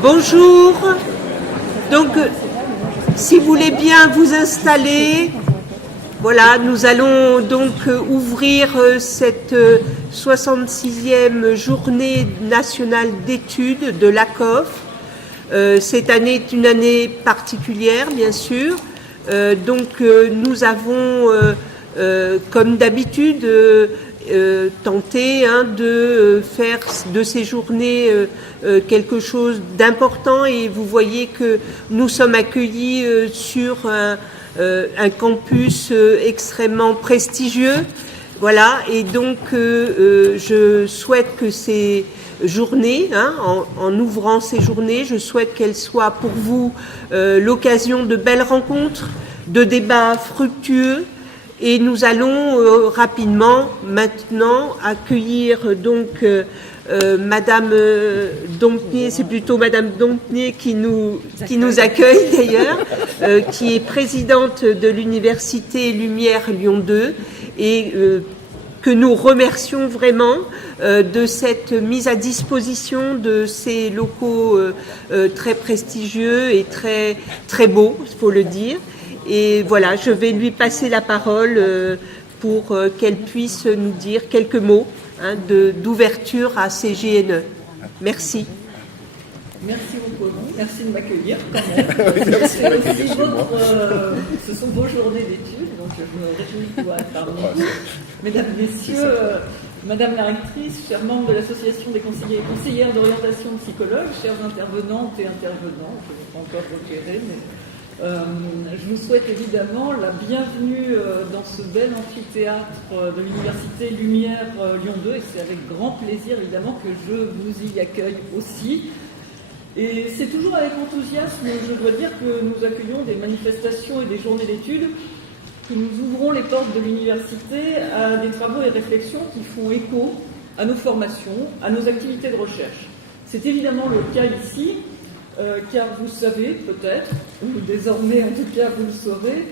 Bonjour. Donc, si vous voulez bien vous installer, voilà, nous allons donc ouvrir cette 66e journée nationale d'études de l'ACOF. Cette année est une année particulière, bien sûr. Donc, nous avons, comme d'habitude, tenter de faire de ces journées quelque chose d'important, et vous voyez que nous sommes accueillis sur un campus extrêmement prestigieux. Voilà, et donc je souhaite que ces journées, en ouvrant ces journées, je souhaite qu'elles soient pour vous l'occasion de belles rencontres, de débats fructueux. Et nous allons rapidement maintenant accueillir donc Madame Dompnier, c'est plutôt Madame Dompnier qui nous accueille d'ailleurs, qui est présidente de l'Université Lumière Lyon 2 et que nous remercions vraiment de cette mise à disposition de ces locaux très prestigieux et très, très beaux, il faut le dire. Et voilà, je vais lui passer la parole pour qu'elle puisse nous dire quelques mots d'ouverture à ces GNE. Merci. Merci beaucoup. Merci de m'accueillir quand même. Ce sont vos journées d'études, donc je me réjouis de pouvoir être parmi vous. Mesdames, Messieurs, Madame la rectrice, chers membres de l'Association des conseillers et conseillères d'orientation psychologue, chers intervenantes et intervenants, je ne vais pas encore repérer, mais je vous souhaite évidemment la bienvenue dans ce bel amphithéâtre de l'Université Lumière Lyon 2, et c'est avec grand plaisir évidemment que je vous y accueille aussi. Et c'est toujours avec enthousiasme, je dois dire, que nous accueillons des manifestations et des journées d'études, que nous ouvrons les portes de l'université à des travaux et réflexions qui font écho à nos formations, à nos activités de recherche. C'est évidemment le cas ici, car vous savez peut-être, ou désormais en tout cas vous le saurez,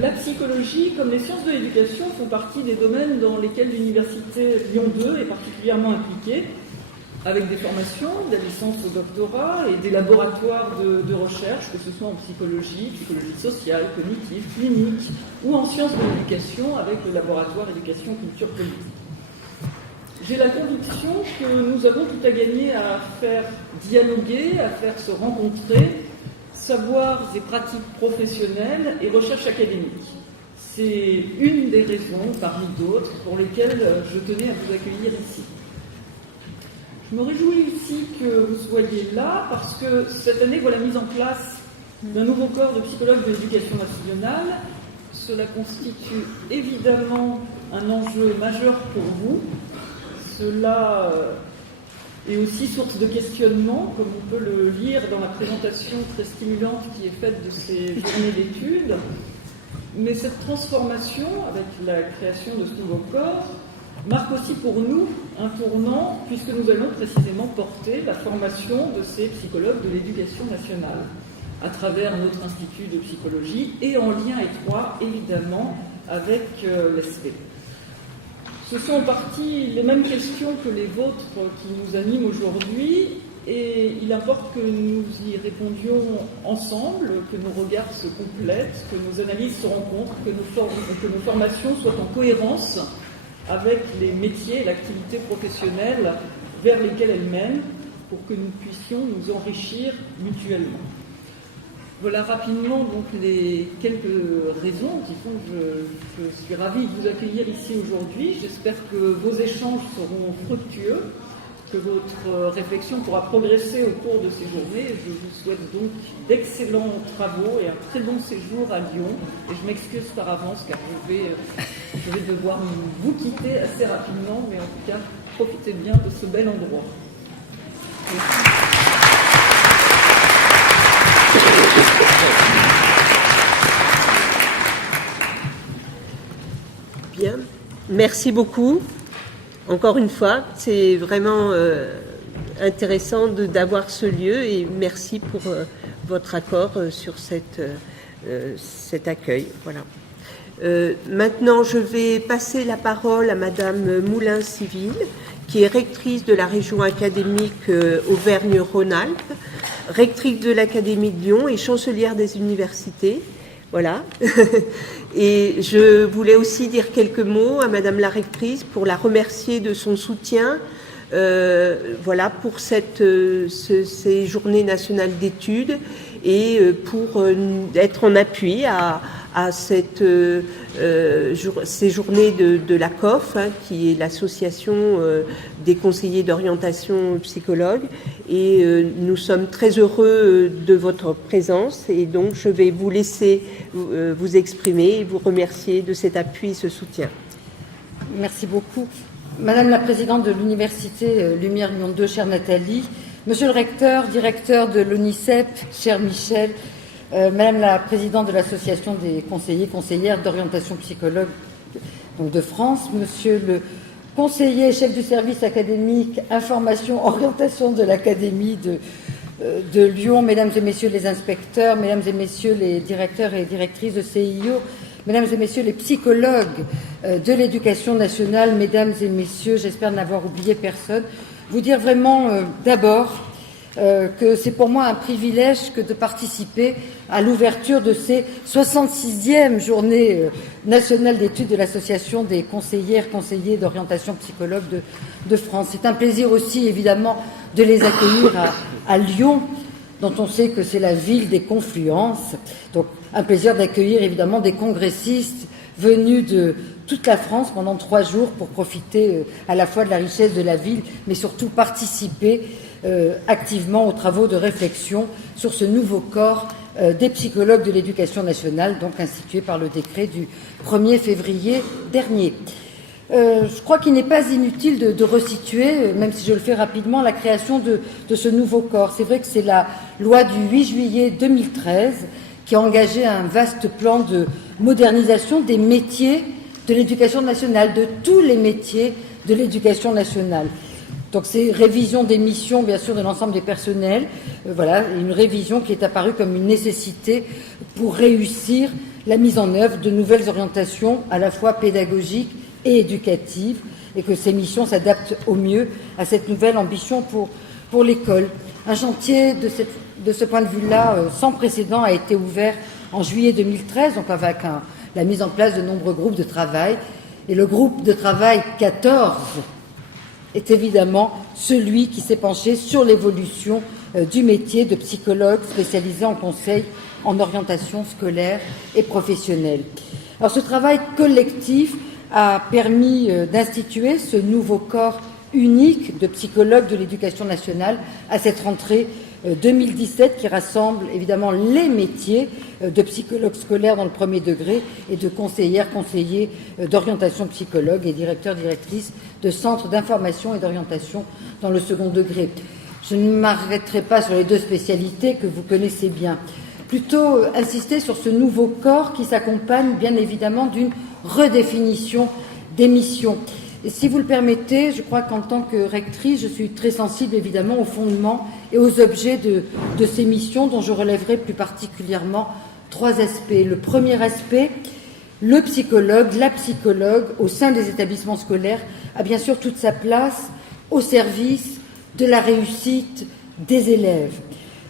la psychologie comme les sciences de l'éducation font partie des domaines dans lesquels l'Université Lyon 2 est particulièrement impliquée, avec des formations, de la licence au doctorat et des laboratoires de recherche, que ce soit en psychologie sociale, cognitive, clinique, ou en sciences de l'éducation avec le laboratoire éducation culture politique. J'ai la conviction que nous avons tout à gagner à faire dialoguer, à faire se rencontrer savoirs et pratiques professionnelles et recherche académique. C'est une des raisons, parmi d'autres, pour lesquelles je tenais à vous accueillir ici. Je me réjouis ici que vous soyez là parce que cette année voit la mise en place d'un nouveau corps de psychologues de l'éducation nationale. Cela constitue évidemment un enjeu majeur pour vous. Cela est aussi source de questionnement, comme on peut le lire dans la présentation très stimulante qui est faite de ces journées d'études. Mais cette transformation, avec la création de ce nouveau corps, marque aussi pour nous un tournant, puisque nous allons précisément porter la formation de ces psychologues de l'éducation nationale, à travers notre institut de psychologie et en lien étroit, évidemment, avec l'ESP. Ce sont en partie les mêmes questions que les vôtres qui nous animent aujourd'hui, et il importe que nous y répondions ensemble, que nos regards se complètent, que nos analyses se rencontrent, que nos formations soient en cohérence avec les métiers et l'activité professionnelle vers lesquels elles mènent, pour que nous puissions nous enrichir mutuellement. Voilà rapidement donc les quelques raisons qui font que je suis ravie de vous accueillir ici aujourd'hui. J'espère que vos échanges seront fructueux, que votre réflexion pourra progresser au cours de ces journées. Je vous souhaite donc d'excellents travaux et un très bon séjour à Lyon. Et je m'excuse par avance car je vais devoir vous quitter assez rapidement, mais en tout cas, profitez bien de ce bel endroit. Merci. Bien, merci beaucoup. Encore une fois, c'est vraiment intéressant d'avoir ce lieu et merci pour votre accord sur cet accueil. Voilà. Maintenant, je vais passer la parole à Madame Moulin-Civil, qui est rectrice de la région académique Auvergne-Rhône-Alpes, rectrice de l'Académie de Lyon et chancelière des universités. Voilà. Et je voulais aussi dire quelques mots à Madame la rectrice pour la remercier de son soutien voilà, pour ces journées nationales d'études et pour être en appui à ces journées de la COF, hein, qui est l'association des conseillers d'orientation psychologue. Et nous sommes très heureux de votre présence. Et donc, je vais vous laisser vous exprimer et vous remercier de cet appui et ce soutien. Merci beaucoup. Madame la présidente de l'université Lumière Lyon 2, chère Nathalie, monsieur le recteur, directeur de l'ONICEP, cher Michel, Madame la présidente de l'association des conseillers, conseillères d'orientation psychologue donc de France, monsieur le conseiller, chef du service académique, information, orientation de l'Académie de Lyon, mesdames et messieurs les inspecteurs, mesdames et messieurs les directeurs et directrices de CIO, mesdames et messieurs les psychologues de l'éducation nationale, mesdames et messieurs, j'espère n'avoir oublié personne, vous dire vraiment d'abord que c'est pour moi un privilège que de participer à l'ouverture de ces 66e journées nationales d'études de l'Association des conseillères, conseillers d'orientation psychologue de France. C'est un plaisir aussi, évidemment, de les accueillir à Lyon, dont on sait que c'est la ville des confluences. Donc, un plaisir d'accueillir, évidemment, des congressistes venus de toute la France pendant 3 jours pour profiter à la fois de la richesse de la ville, mais surtout participer activement aux travaux de réflexion sur ce nouveau corps des psychologues de l'éducation nationale, donc institué par le décret du 1er février dernier. Je crois qu'il n'est pas inutile de resituer, même si je le fais rapidement, la création de ce nouveau corps. C'est vrai que c'est la loi du 8 juillet 2013 qui a engagé un vaste plan de modernisation des métiers de l'éducation nationale, de tous les métiers de l'éducation nationale. Donc c'est révision des missions, bien sûr, de l'ensemble des personnels. Voilà, une révision qui est apparue comme une nécessité pour réussir la mise en œuvre de nouvelles orientations à la fois pédagogiques et éducatives, et que ces missions s'adaptent au mieux à cette nouvelle ambition pour l'école. Un chantier de ce point de vue-là sans précédent a été ouvert en juillet 2013, donc avec la mise en place de nombreux groupes de travail. Et le groupe de travail 14 est évidemment celui qui s'est penché sur l'évolution du métier de psychologue spécialisé en conseil en orientation scolaire et professionnelle. Alors ce travail collectif a permis d'instituer ce nouveau corps unique de psychologues de l'éducation nationale à cette rentrée 2017 qui rassemble évidemment les métiers de psychologue scolaire dans le premier degré et de conseillères, conseillers d'orientation psychologue et directeurs, directrices de centres d'information et d'orientation dans le second degré. Je ne m'arrêterai pas sur les 2 spécialités que vous connaissez bien. Plutôt insister sur ce nouveau corps qui s'accompagne bien évidemment d'une redéfinition des missions. Et si vous le permettez, je crois qu'en tant que rectrice, je suis très sensible évidemment aux fondements et aux objets de ces missions dont je relèverai plus particulièrement 3 aspects. Le premier aspect, le psychologue, la psychologue au sein des établissements scolaires a bien sûr toute sa place au service de la réussite des élèves.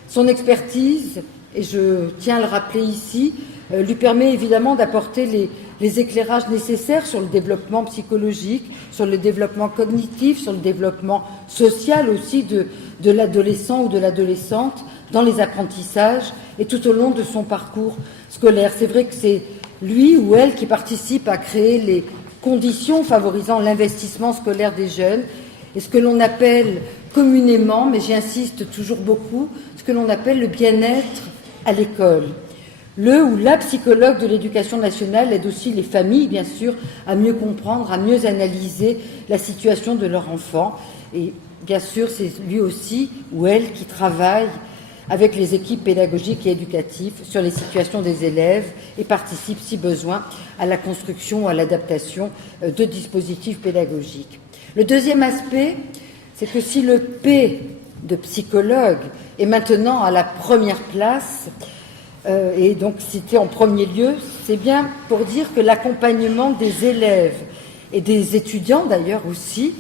Son expertise, et je tiens à le rappeler ici, lui permet évidemment d'apporter les éclairages nécessaires sur le développement psychologique, sur le développement cognitif, sur le développement social aussi de l'adolescent ou de l'adolescente dans les apprentissages et tout au long de son parcours scolaire. C'est vrai que c'est lui ou elle qui participe à créer les conditions favorisant l'investissement scolaire des jeunes et ce que l'on appelle communément, mais j'y insiste toujours beaucoup, ce que l'on appelle le bien-être à l'école. Le ou la psychologue de l'éducation nationale aide aussi les familles, bien sûr, à mieux comprendre, à mieux analyser la situation de leur enfant. Et bien sûr, c'est lui aussi ou elle qui travaille avec les équipes pédagogiques et éducatives sur les situations des élèves et participe, si besoin, à la construction ou à l'adaptation de dispositifs pédagogiques. Le deuxième aspect, c'est que si le P de psychologue est maintenant à la première place, et donc cité en premier lieu, c'est bien pour dire que l'accompagnement des élèves et des étudiants d'ailleurs aussi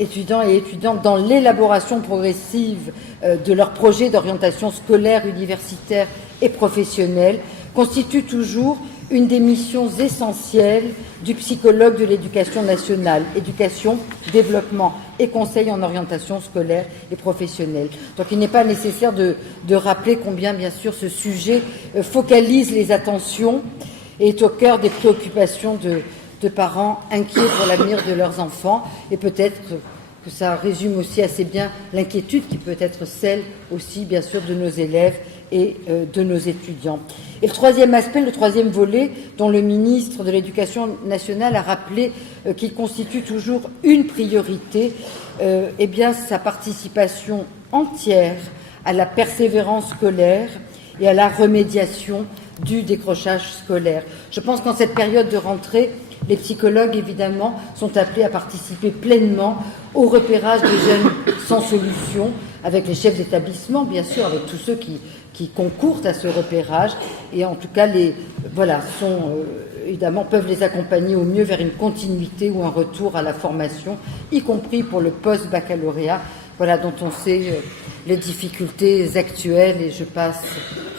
étudiants et étudiantes dans l'élaboration progressive de leurs projets d'orientation scolaire, universitaire et professionnelle constitue toujours une des missions essentielles du psychologue de l'éducation nationale, éducation, développement et conseil en orientation scolaire et professionnelle. Donc il n'est pas nécessaire de rappeler combien, bien sûr, ce sujet focalise les attentions et est au cœur des préoccupations de parents inquiets pour l'avenir de leurs enfants, et peut-être que ça résume aussi assez bien l'inquiétude qui peut être celle aussi, bien sûr, de nos élèves et de nos étudiants. Et le troisième aspect, le troisième volet, dont le ministre de l'Éducation nationale a rappelé qu'il constitue toujours une priorité, eh bien, sa participation entière à la persévérance scolaire et à la remédiation du décrochage scolaire. Je pense qu'en cette période de rentrée, les psychologues, évidemment, sont appelés à participer pleinement au repérage des jeunes sans solution, avec les chefs d'établissement, bien sûr, avec tous ceux qui concourent à ce repérage, et en tout cas, évidemment, peuvent les accompagner au mieux vers une continuité ou un retour à la formation, y compris pour le post-baccalauréat, dont on sait les difficultés actuelles, et je passe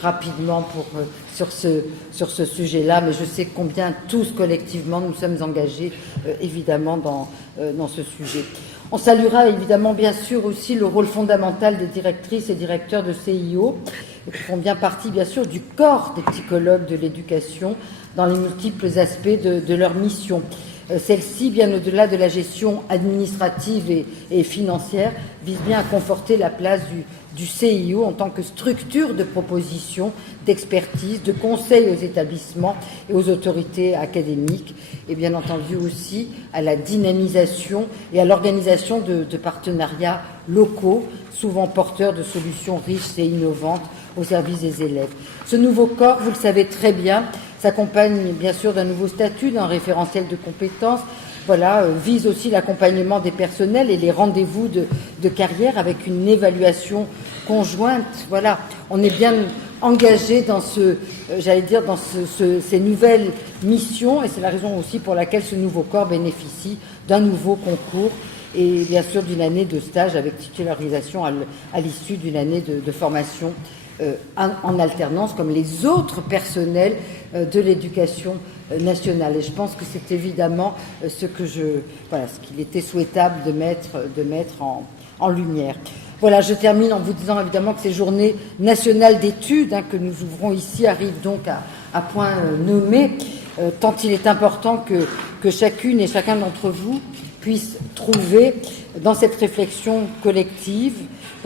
rapidement sur ce sujet-là, mais je sais combien tous collectivement nous sommes engagés évidemment dans ce sujet. On saluera évidemment bien sûr aussi le rôle fondamental des directrices et directeurs de CIO, qui font bien partie bien sûr du corps des psychologues de l'éducation dans les multiples aspects de leur mission. Celle-ci, bien au-delà de la gestion administrative et financière, vise bien à conforter la place du CIO en tant que structure de proposition, d'expertise, de conseil aux établissements et aux autorités académiques, et bien entendu aussi à la dynamisation et à l'organisation de partenariats locaux, souvent porteurs de solutions riches et innovantes au service des élèves. Ce nouveau corps, vous le savez très bien, s'accompagne bien sûr d'un nouveau statut, d'un référentiel de compétences, vise aussi l'accompagnement des personnels et les rendez-vous de carrière avec une évaluation conjointe. On est bien engagé dans ces nouvelles missions, et c'est la raison aussi pour laquelle ce nouveau corps bénéficie d'un nouveau concours et bien sûr d'une année de stage avec titularisation à l'issue d'une année de formation en alternance, comme les autres personnels de l'éducation nationale. Et je pense que c'est évidemment ce qu'il était souhaitable de mettre en lumière. Je termine en vous disant évidemment que ces journées nationales d'études que nous ouvrons ici arrivent donc à point nommé, tant il est important que chacune et chacun d'entre vous puisse trouver dans cette réflexion collective,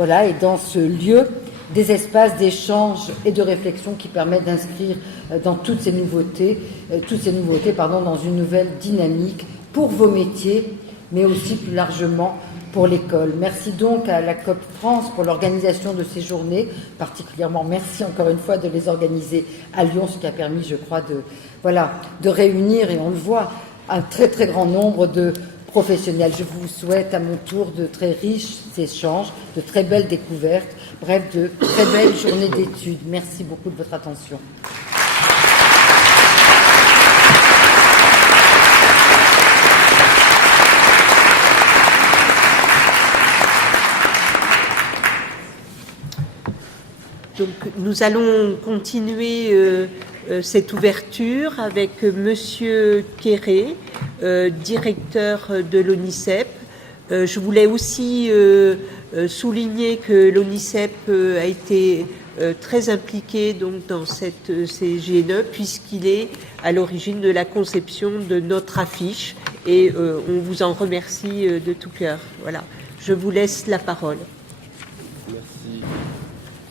et dans ce lieu, des espaces d'échange et de réflexion qui permettent d'inscrire dans toutes ces nouveautés, dans une nouvelle dynamique pour vos métiers, mais aussi plus largement pour l'école. Merci donc à la COP France pour l'organisation de ces journées, particulièrement merci encore une fois de les organiser à Lyon, ce qui a permis, je crois, de réunir, et on le voit, un très très grand nombre de professionnels. Je vous souhaite à mon tour de très riches échanges, de très belles découvertes, bref, de très belles journées d'études. Merci beaucoup de votre attention. Donc, nous allons continuer cette ouverture avec Monsieur Quéré, directeur de l'ONICEP. Je voulais aussi souligner que l'ONICEP a été très impliqué donc dans cette CGNE, puisqu'il est à l'origine de la conception de notre affiche, et on vous en remercie de tout cœur. Je vous laisse la parole. Merci.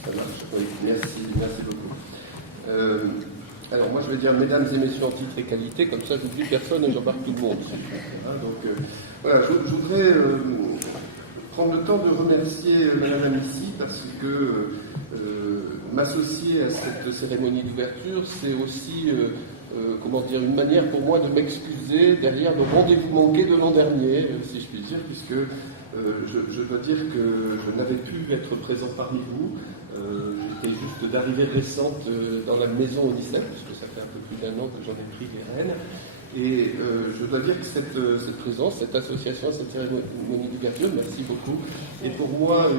Ça marche. Oui, merci beaucoup. Alors moi je vais dire mesdames et messieurs en titre et qualité, comme ça j'oublie personne et j'embarque tout le monde. Je voudrais prendre le temps de remercier Madame Amici, parce que m'associer à cette cérémonie d'ouverture, c'est aussi une manière pour moi de m'excuser derrière le rendez-vous manqué de l'an dernier, si je puis dire, puisque je dois dire que je n'avais pu être présent parmi vous. J'étais juste d'arrivée récente dans la maison ONICEP, puisque ça fait un peu plus d'un an que j'en ai pris les rênes. Et je dois dire que cette présence, cette association, cette cérémonie d'ouverture, merci beaucoup, est pour moi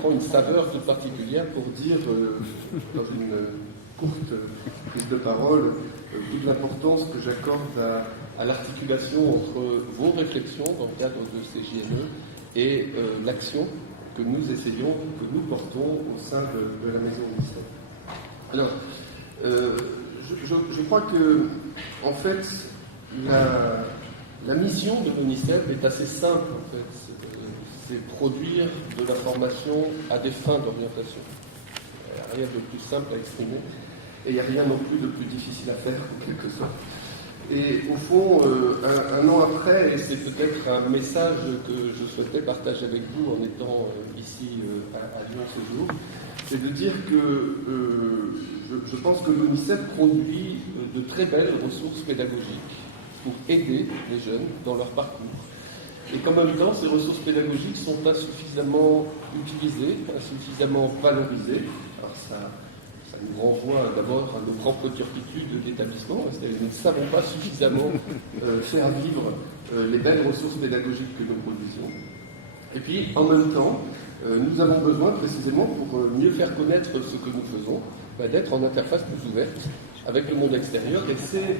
prend une saveur toute particulière pour dire, dans une courte prise de parole, toute l'importance que j'accorde à l'articulation entre vos réflexions dans le cadre de ces JME et l'action que nous essayons, que nous portons au sein de la Maison UNICEF. Alors, je crois que, en fait, la mission de l'UNICEF est assez simple, en fait. C'est produire de la formation à des fins d'orientation. Il n'y a rien de plus simple à exprimer, et il n'y a rien non plus de plus difficile à faire, en quelque sorte. Et au fond, un an après, et c'est peut-être un message que je souhaitais partager avec vous en étant ici à Lyon ce jour, c'est de dire que je pense que l'UNICEF produit de très belles ressources pédagogiques pour aider les jeunes dans leur parcours. Et qu'en même temps, ces ressources pédagogiques sont insuffisamment utilisées, insuffisamment valorisées. Alors ça nous renvoie d'abord à nos propres turpitudes d'établissement, parce que nous ne savons pas suffisamment faire vivre les belles ressources pédagogiques que nous produisons. Et puis, en même temps, nous avons besoin, précisément, pour mieux faire connaître ce que nous faisons, d'être en interface plus ouverte avec le monde extérieur. Et c'est,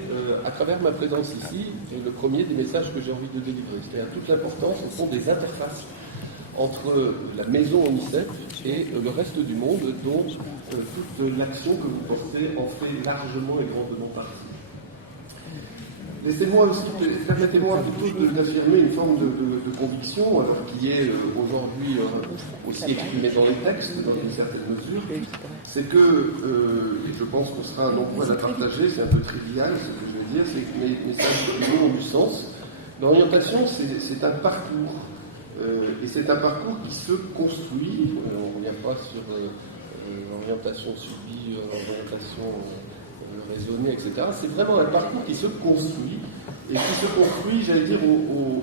à travers ma présence ici, le premier des messages que j'ai envie de délivrer. C'est-à-dire toute l'importance, au fond, des interfaces entre la maison UNICEF et le reste du monde, dont toute l'action que vous portez en fait largement et grandement partie. Permettez-moi plutôt d'affirmer une forme de conviction qui est aujourd'hui aussi exprimée dans les textes, dans une certaine mesure. C'est que, et je pense qu'on sera nombreux à la partager, c'est un peu trivial ce que je veux dire, c'est que mes messages ont du sens. L'orientation, c'est un parcours. Et c'est un parcours qui se construit, on ne revient pas sur l'orientation subie, l'orientation raisonnée, etc. C'est vraiment un parcours qui se construit, et qui se construit, j'allais dire,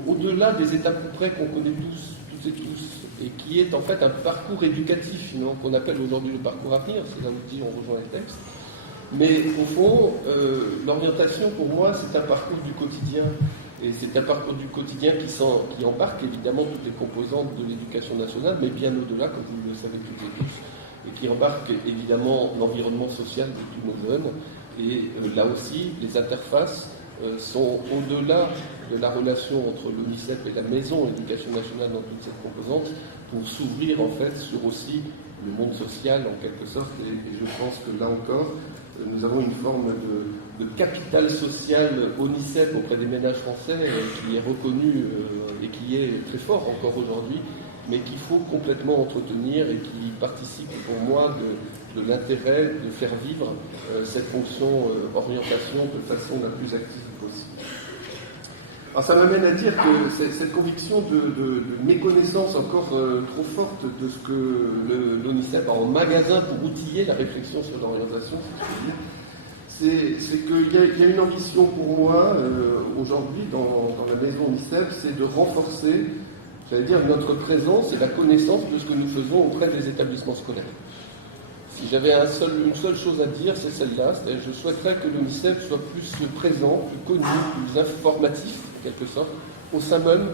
au-delà des étapes près qu'on connaît toutes et tous, et qui est en fait un parcours éducatif, finalement, qu'on appelle aujourd'hui le parcours à venir, c'est là où on rejoint les textes. Mais au fond, l'orientation, pour moi, c'est un parcours du quotidien. Et c'est un parcours du quotidien qui embarque évidemment toutes les composantes de l'éducation nationale, mais bien au-delà, comme vous le savez toutes et tous, et qui embarque évidemment l'environnement social de tous nos jeunes. Et là aussi, les interfaces sont au-delà de la relation entre l'UNICEF et la maison éducation nationale dans toute cette composante, pour s'ouvrir en fait sur aussi le monde social en quelque sorte. Et je pense que là encore, nous avons une forme de capital social UNICEF auprès des ménages français qui est reconnu et qui est très fort encore aujourd'hui, mais qu'il faut complètement entretenir et qui participe pour moi de l'intérêt de faire vivre cette fonction orientation de façon la plus active possible. Alors ça m'amène à dire que cette conviction de méconnaissance encore trop forte de ce que l'UNICEF a en magasin pour outiller la réflexion sur l'orientation, c'est qu'il y a une ambition pour moi aujourd'hui dans la maison UNICEF, c'est de renforcer, j'allais dire, notre présence et la connaissance de ce que nous faisons auprès des établissements scolaires. Si j'avais une seule chose à dire, c'est celle-là, c'est-à-dire je souhaiterais que l'UNICEF soit plus présent, plus connu, plus informatif, en quelque sorte, au sein même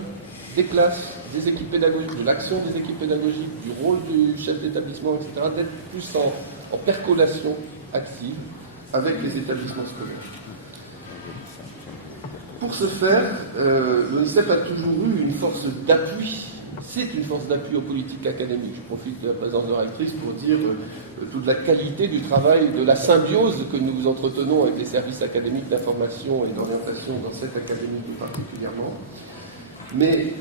des classes, des équipes pédagogiques, de l'action des équipes pédagogiques, du rôle du chef d'établissement, etc., d'être plus en percolation active avec les établissements scolaires. Pour ce faire, l'UNICEF a toujours eu une force d'appui. C'est une force d'appui aux politiques académiques. Je profite de la présence de la rectrice pour dire toute la qualité du travail, de la symbiose que nous entretenons avec les services académiques d'information et d'orientation dans cette académie tout particulièrement. Mais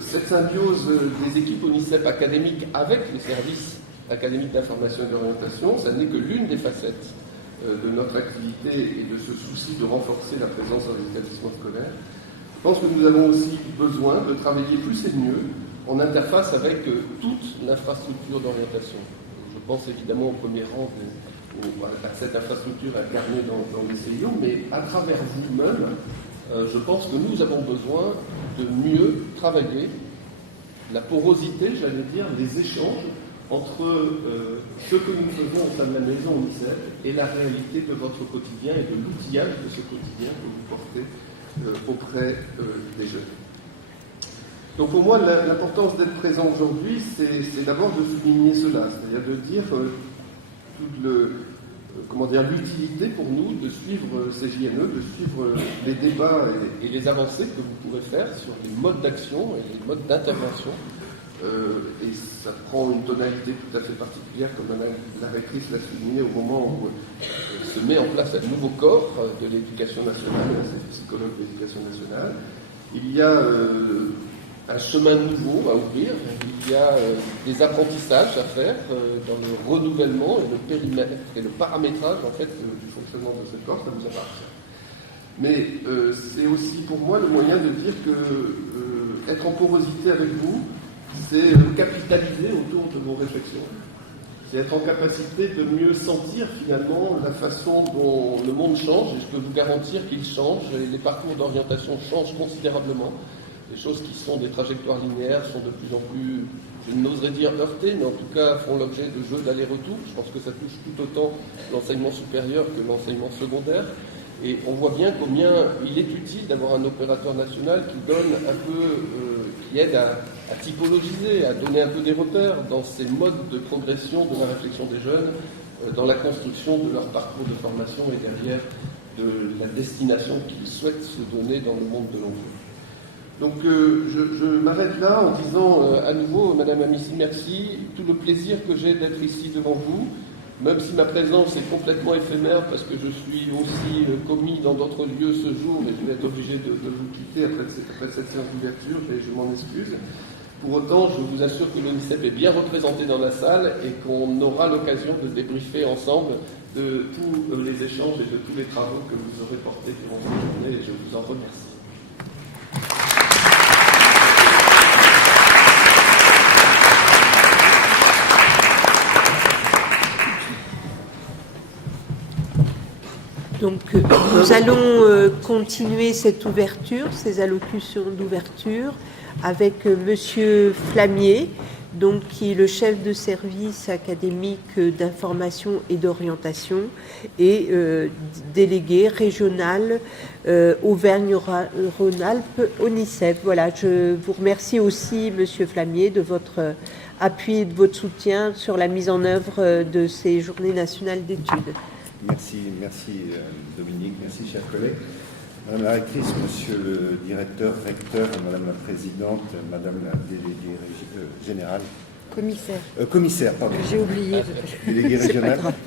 cette symbiose des équipes UNICEF académiques avec les services académiques d'information et d'orientation, ça n'est que l'une des facettes de notre activité et de ce souci de renforcer la présence dans les établissements scolaires. Je pense que nous avons aussi besoin de travailler plus et mieux en interface avec toute l'infrastructure d'orientation. Je pense évidemment au premier rang à cette infrastructure incarnée dans les CIO, mais à travers vous-même, je pense que nous avons besoin de mieux travailler la porosité, j'allais dire, les échanges entre ce que nous faisons au sein de la maison UNICEF et la réalité de votre quotidien et de l'outillage de ce quotidien que vous portez auprès des jeunes. Donc pour moi, l'importance d'être présent aujourd'hui, c'est d'abord de souligner cela, c'est-à-dire de dire l'utilité pour nous de suivre ces JNE, de suivre les débats et les avancées que vous pourrez faire sur les modes d'action et les modes d'intervention. Et ça prend une tonalité tout à fait particulière, comme la rectrice l'a souligné, au moment où se met en place un nouveau corps de l'éducation nationale, c'est le psychologue de l'éducation nationale. Il y a un chemin nouveau à ouvrir, il y a des apprentissages à faire dans le renouvellement et le périmètre et le paramétrage en fait du fonctionnement de ce corps, ça vous appartient. Mais c'est aussi pour moi le moyen de dire que être en porosité avec vous, c'est capitaliser autour de vos réflexions. C'est être en capacité de mieux sentir finalement la façon dont le monde change, et je peux vous garantir qu'il change, et les parcours d'orientation changent considérablement. Les choses qui sont des trajectoires linéaires sont de plus en plus, je n'oserais dire heurtées, mais en tout cas font l'objet de jeux d'aller-retour. Je pense que ça touche tout autant l'enseignement supérieur que l'enseignement secondaire. Et on voit bien combien il est utile d'avoir un opérateur national qui donne un peu, qui aide à typologiser, à donner un peu des repères dans ces modes de progression de la réflexion des jeunes, dans la construction de leur parcours de formation et derrière de la destination qu'ils souhaitent se donner dans le monde de l'emploi. Donc je m'arrête là en disant à nouveau, Madame Amici, merci, tout le plaisir que j'ai d'être ici devant vous. Même si ma présence est complètement éphémère parce que je suis aussi commis dans d'autres lieux ce jour et je vais être obligé de vous quitter après cette séance d'ouverture et je m'en excuse. Pour autant, je vous assure que l'UNICEF est bien représenté dans la salle et qu'on aura l'occasion de débriefer ensemble de tous les échanges et de tous les travaux que vous aurez portés durant cette journée et je vous en remercie. Donc nous allons continuer cette ouverture, ces allocutions d'ouverture, avec Monsieur Flamier, donc, qui est le chef de service académique d'information et d'orientation et délégué régional Auvergne-Rhône-Alpes UNICEF. Voilà, je vous remercie aussi, Monsieur Flamier, de votre appui et de votre soutien sur la mise en œuvre de ces journées nationales d'études. Merci Dominique, merci chers collègues. Madame la rectrice, monsieur le directeur, recteur, madame la présidente, madame la déléguée générale. Commissaire, pardon. J'ai oublié.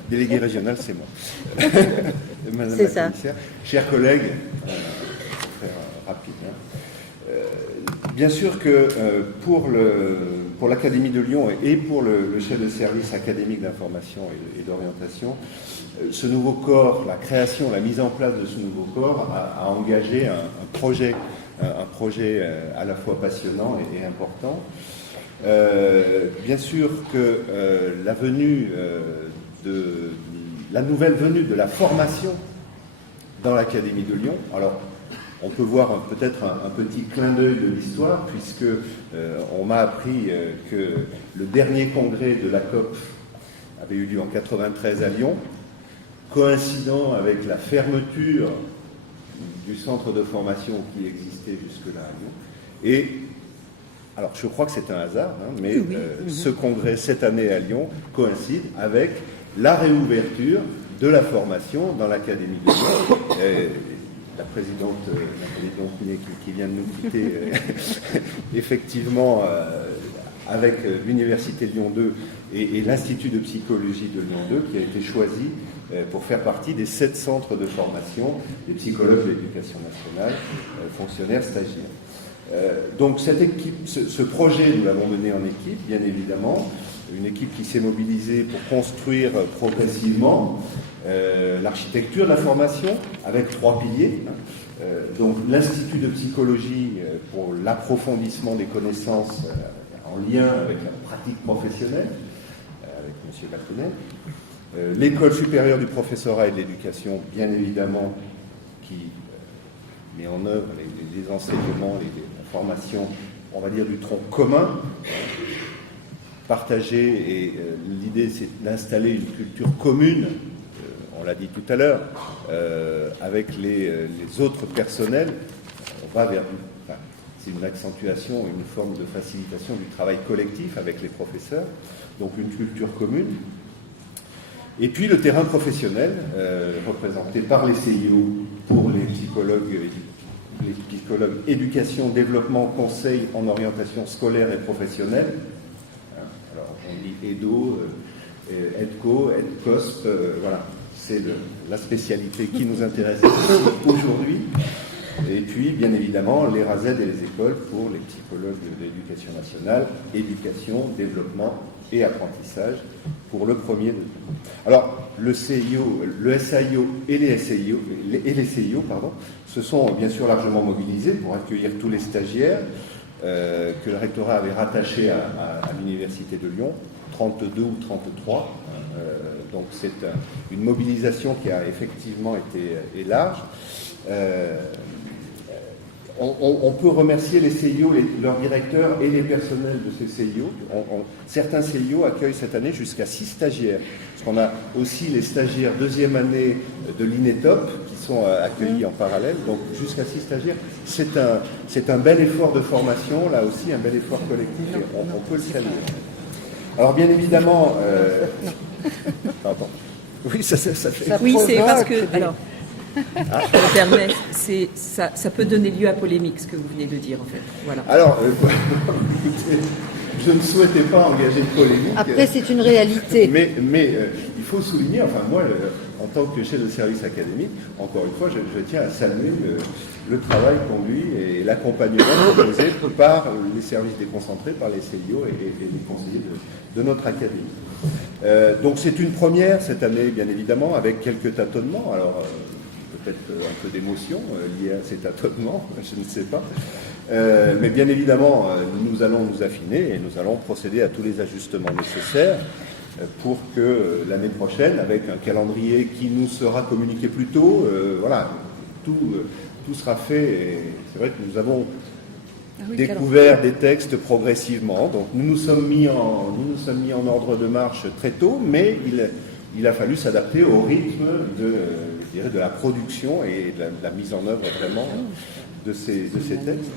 Délégué régional, c'est moi. Madame c'est la ça. commissaire. Chers collègues, pour faire rapide, bien sûr que pour l'Académie de Lyon et pour le chef de service académique d'information et d'orientation, ce nouveau corps, la création, la mise en place de ce nouveau corps a engagé un projet à la fois passionnant et important. Bien sûr que la nouvelle venue de la formation dans l'Académie de Lyon, alors on peut voir peut-être un petit clin d'œil de l'histoire, puisque on m'a appris que le dernier congrès de la COP avait eu lieu en 1993 à Lyon, coïncidant avec la fermeture du centre de formation qui existait jusque-là à Lyon. Et, alors je crois que c'est un hasard, mais oui. Ce congrès cette année à Lyon coïncide avec la réouverture de la formation dans l'Académie de Lyon. La présidente Nathalie Doncounier qui vient de nous quitter, effectivement, avec l'Université Lyon 2 et l'Institut de psychologie de Lyon 2, qui a été choisi pour faire partie des 7 centres de formation des psychologues de l'éducation nationale, fonctionnaires, stagiaires. Donc cette équipe, ce projet, nous l'avons mené en équipe, bien évidemment, une équipe qui s'est mobilisée pour construire progressivement l'architecture de la formation avec 3 piliers. Donc l'Institut de psychologie pour l'approfondissement des connaissances en lien avec la pratique professionnelle, avec M. Baconnet. L'école supérieure du professorat et de l'éducation, bien évidemment, qui met en œuvre les enseignements, la formation, on va dire, du tronc commun, partagé, et l'idée c'est d'installer une culture commune, on l'a dit tout à l'heure, avec les autres personnels. On va vers c'est une accentuation, une forme de facilitation du travail collectif avec les professeurs, donc une culture commune. Et puis le terrain professionnel, représenté par les CIO pour les psychologues éducation, développement, conseil en orientation scolaire et professionnelle. Alors on dit EDO, EDCO, EDCOSP, voilà, c'est la spécialité qui nous intéresse aujourd'hui. Et puis, bien évidemment, les RAZ et les écoles pour les psychologues de l'éducation nationale, éducation, développement et apprentissage pour le premier. Alors, le CIO, le SAIO et les CIO, se sont bien sûr largement mobilisés pour accueillir tous les stagiaires que le rectorat avait rattachés à l'Université de Lyon, 32 ou 33. Donc, c'est une mobilisation qui a effectivement été large. On peut remercier les CIO, leurs directeurs et les personnels de ces CIO. Certains CIO accueillent cette année jusqu'à 6 stagiaires. Parce qu'on a aussi les stagiaires deuxième année de l'INETOP qui sont accueillis en parallèle. Donc jusqu'à 6 stagiaires. C'est un bel effort de formation, là aussi un bel effort collectif. Et on peut le saluer. Alors bien évidemment... Pardon. Oui, ça fait... Oui, c'est parce que... Alors, je me permets, ça peut donner lieu à polémique, ce que vous venez de dire, en fait. Voilà. Alors, je ne souhaitais pas engager une polémique. Après, c'est une réalité. Mais il faut souligner, enfin moi, en tant que chef de service académique, encore une fois, je tiens à saluer le travail conduit et l'accompagnement proposé par les services déconcentrés, par les CIO et les conseillers de notre académie. Donc c'est une première cette année, bien évidemment, avec quelques tâtonnements. Alors, peut-être un peu d'émotion liée à ces tâtonnements, je ne sais pas. Mais bien évidemment, nous allons nous affiner et nous allons procéder à tous les ajustements nécessaires pour que l'année prochaine, avec un calendrier qui nous sera communiqué plus tôt, voilà, tout sera fait. Et c'est vrai que nous avons découvert des textes progressivement. Donc nous nous sommes mis en ordre de marche très tôt, mais il a fallu s'adapter au rythme de la production et de la mise en œuvre vraiment de ces textes.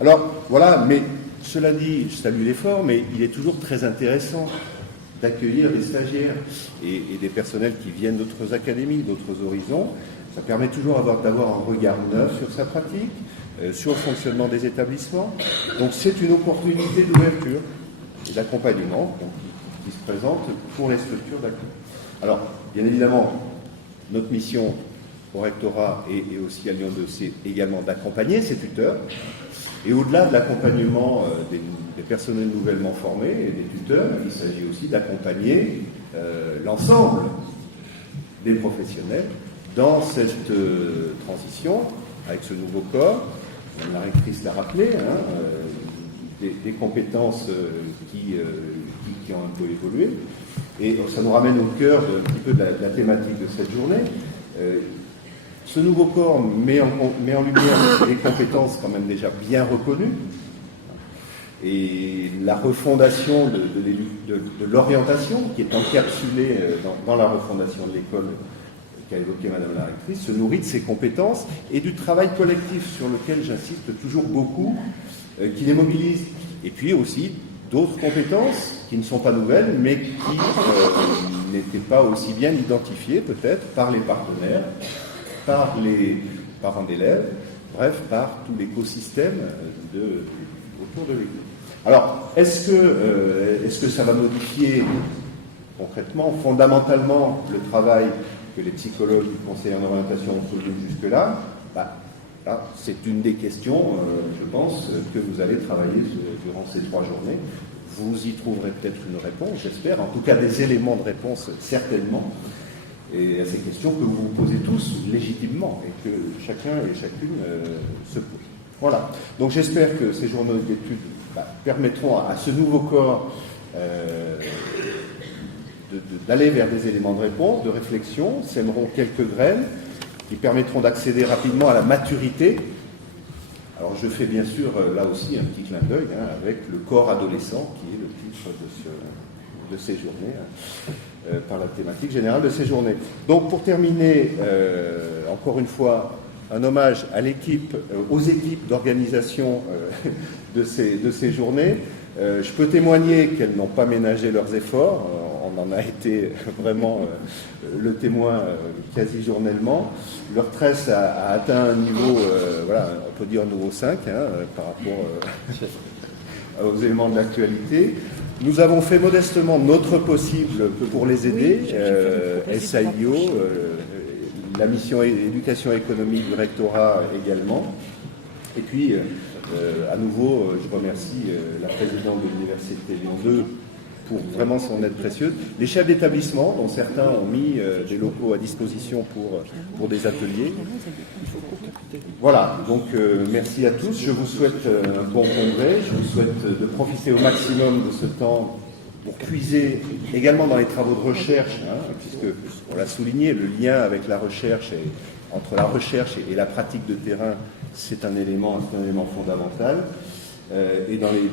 Alors voilà, mais cela dit, je salue l'effort, mais il est toujours très intéressant d'accueillir des stagiaires et des personnels qui viennent d'autres académies, d'autres horizons. Ça permet toujours d'avoir un regard neuf sur sa pratique, sur le fonctionnement des établissements. Donc c'est une opportunité d'ouverture et d'accompagnement qui se présente pour les structures d'accueil. Alors, bien évidemment, notre mission au rectorat et aussi à Lyon 2, c'est également d'accompagner ces tuteurs. Et au-delà de l'accompagnement des personnels nouvellement formés et des tuteurs, il s'agit aussi d'accompagner l'ensemble des professionnels dans cette transition avec ce nouveau corps. La rectrice l'a rappelé, des compétences qui ont un peu évolué. Et ça nous ramène au cœur un petit peu de la thématique de cette journée. Ce nouveau corps met en lumière des compétences quand même déjà bien reconnues. Et la refondation de l'orientation, qui est encapsulée dans la refondation de l'école qu'a évoqué Madame la rectrice, se nourrit de ces compétences et du travail collectif sur lequel j'insiste toujours beaucoup, qui les mobilise. Et puis aussi d'autres compétences qui ne sont pas nouvelles, mais qui n'étaient pas aussi bien identifiées peut-être par les partenaires, par les parents d'élèves, bref, par tout l'écosystème autour de l'école. Alors, est-ce que ça va modifier concrètement, fondamentalement, le travail que les psychologues du conseil en orientation ont posé jusque-là? Là, c'est une des questions, je pense, que vous allez travailler durant ces 3 journées. Vous y trouverez peut-être une réponse, j'espère, en tout cas des éléments de réponse, certainement, et à ces questions que vous vous posez tous légitimement et que chacun et chacune se pose. Voilà. Donc j'espère que ces journées d'études permettront à ce nouveau corps d'aller vers des éléments de réponse, de réflexion, sèmeront quelques graines qui permettront d'accéder rapidement à la maturité, Alors je fais bien sûr là aussi un petit clin d'œil avec le corps adolescent, qui est le titre de ces journées, par la thématique générale de ces journées. Donc pour terminer, encore une fois, un hommage à l'équipe, aux équipes d'organisation de ces journées. Je peux témoigner qu'elles n'ont pas ménagé leurs efforts. On en a été vraiment le témoin quasi journellement. Leur tresse a atteint un niveau, voilà, on peut dire niveau 5 par rapport aux éléments de l'actualité. Nous avons fait modestement notre possible pour les aider, SAIO, la mission éducation économique du rectorat également. Et puis, à nouveau, je remercie la présidente de l'Université Lyon 2 pour vraiment son aide précieuse. Les chefs d'établissement, dont certains ont mis des locaux à disposition pour des ateliers. Voilà, donc merci à tous. Je vous souhaite un bon congrès. Je vous souhaite de profiter au maximum de ce temps pour puiser également dans les travaux de recherche, puisque, on l'a souligné, le lien avec la recherche, entre la recherche et la pratique de terrain, c'est un élément fondamental. Et dans les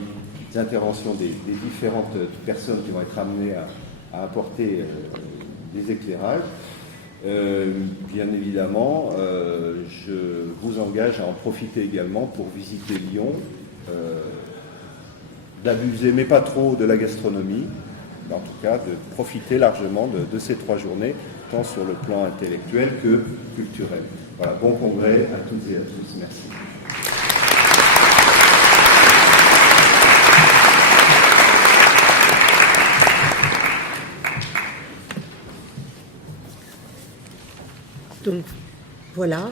interventions des différentes personnes qui vont être amenées à apporter des éclairages, bien évidemment, je vous engage à en profiter également pour visiter Lyon, d'abuser, mais pas trop, de la gastronomie, mais en tout cas de profiter largement de ces 3 journées, tant sur le plan intellectuel que culturel. Voilà, bon congrès à toutes et à tous. Merci. Donc voilà,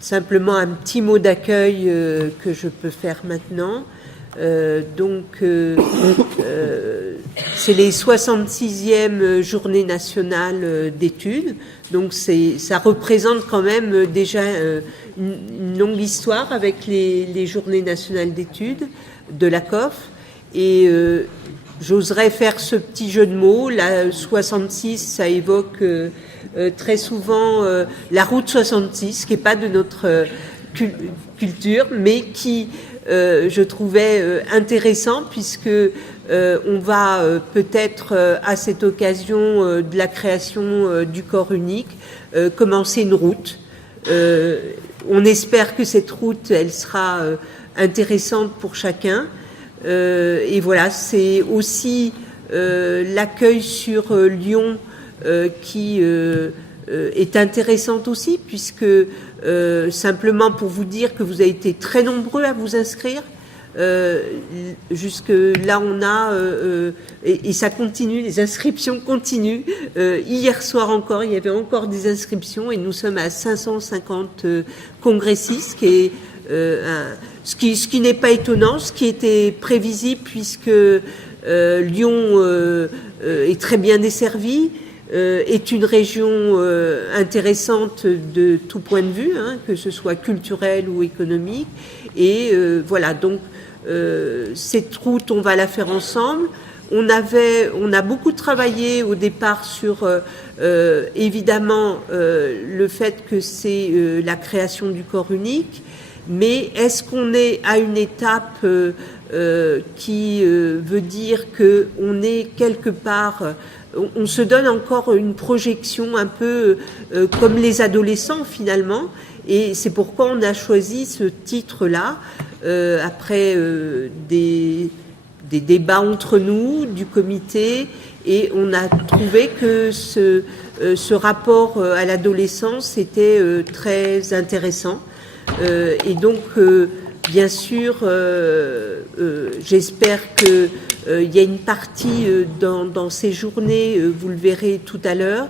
simplement un petit mot d'accueil que je peux faire maintenant. C'est les 66e journées nationales d'études, donc ça représente quand même déjà une longue histoire avec les journées nationales d'études de la COF, et j'oserais faire ce petit jeu de mots. La 66, ça évoque très souvent la route 66, qui n'est pas de notre culture, mais qui je trouvais intéressant, puisque on va peut-être à cette occasion de la création du corps unique commencer une route. On espère que cette route, elle sera intéressante pour chacun. Et voilà, c'est aussi l'accueil sur Lyon qui est intéressante aussi, puisque simplement pour vous dire que vous avez été très nombreux à vous inscrire, jusque là on a et ça continue, les inscriptions continuent. Hier soir encore, il y avait encore des inscriptions, et nous sommes à 550 congressistes, qui est ce qui n'est pas étonnant, ce qui était prévisible, puisque Lyon est très bien desservie, est une région intéressante de tout point de vue, que ce soit culturel ou économique. Et voilà, donc cette route, on va la faire ensemble. On a beaucoup travaillé au départ sur évidemment le fait que c'est la création du corps unique, mais est-ce qu'on est à une étape qui veut dire qu'on est quelque part, on se donne encore une projection un peu comme les adolescents finalement, et c'est pourquoi on a choisi ce titre-là après des débats entre nous, du comité, et on a trouvé que ce rapport à l'adolescence était très intéressant. Et donc, bien sûr, j'espère que il y a une partie dans ces journées, vous le verrez tout à l'heure,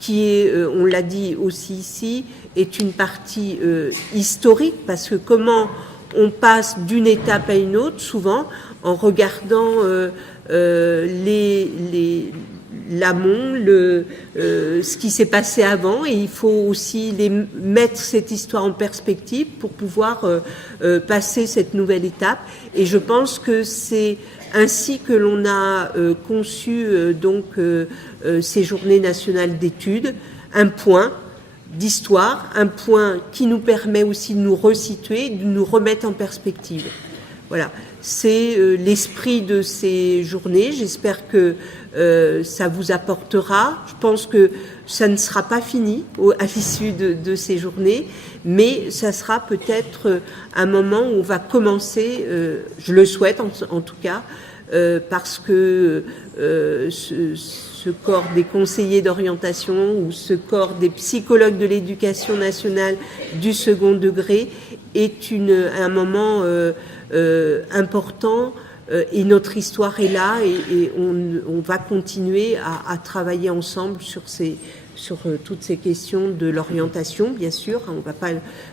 qui est, on l'a dit aussi ici, est une partie historique, parce que comment on passe d'une étape à une autre, souvent en regardant l'amont, ce qui s'est passé avant, et il faut aussi mettre cette histoire en perspective pour pouvoir passer cette nouvelle étape. Et je pense que c'est ainsi que l'on a conçu donc ces journées nationales d'études, un point d'histoire, un point qui nous permet aussi de nous resituer, de nous remettre en perspective. Voilà, c'est l'esprit de ces journées. J'espère que ça vous apportera. Je pense que ça ne sera pas fini à l'issue de ces journées, mais ça sera peut-être un moment où on va commencer, je le souhaite en tout cas, parce que ce corps des conseillers d'orientation ou ce corps des psychologues de l'éducation nationale du second degré est un moment important, et notre histoire est là, et on va continuer à travailler ensemble sur toutes ces questions de l'orientation, bien sûr. On va pas,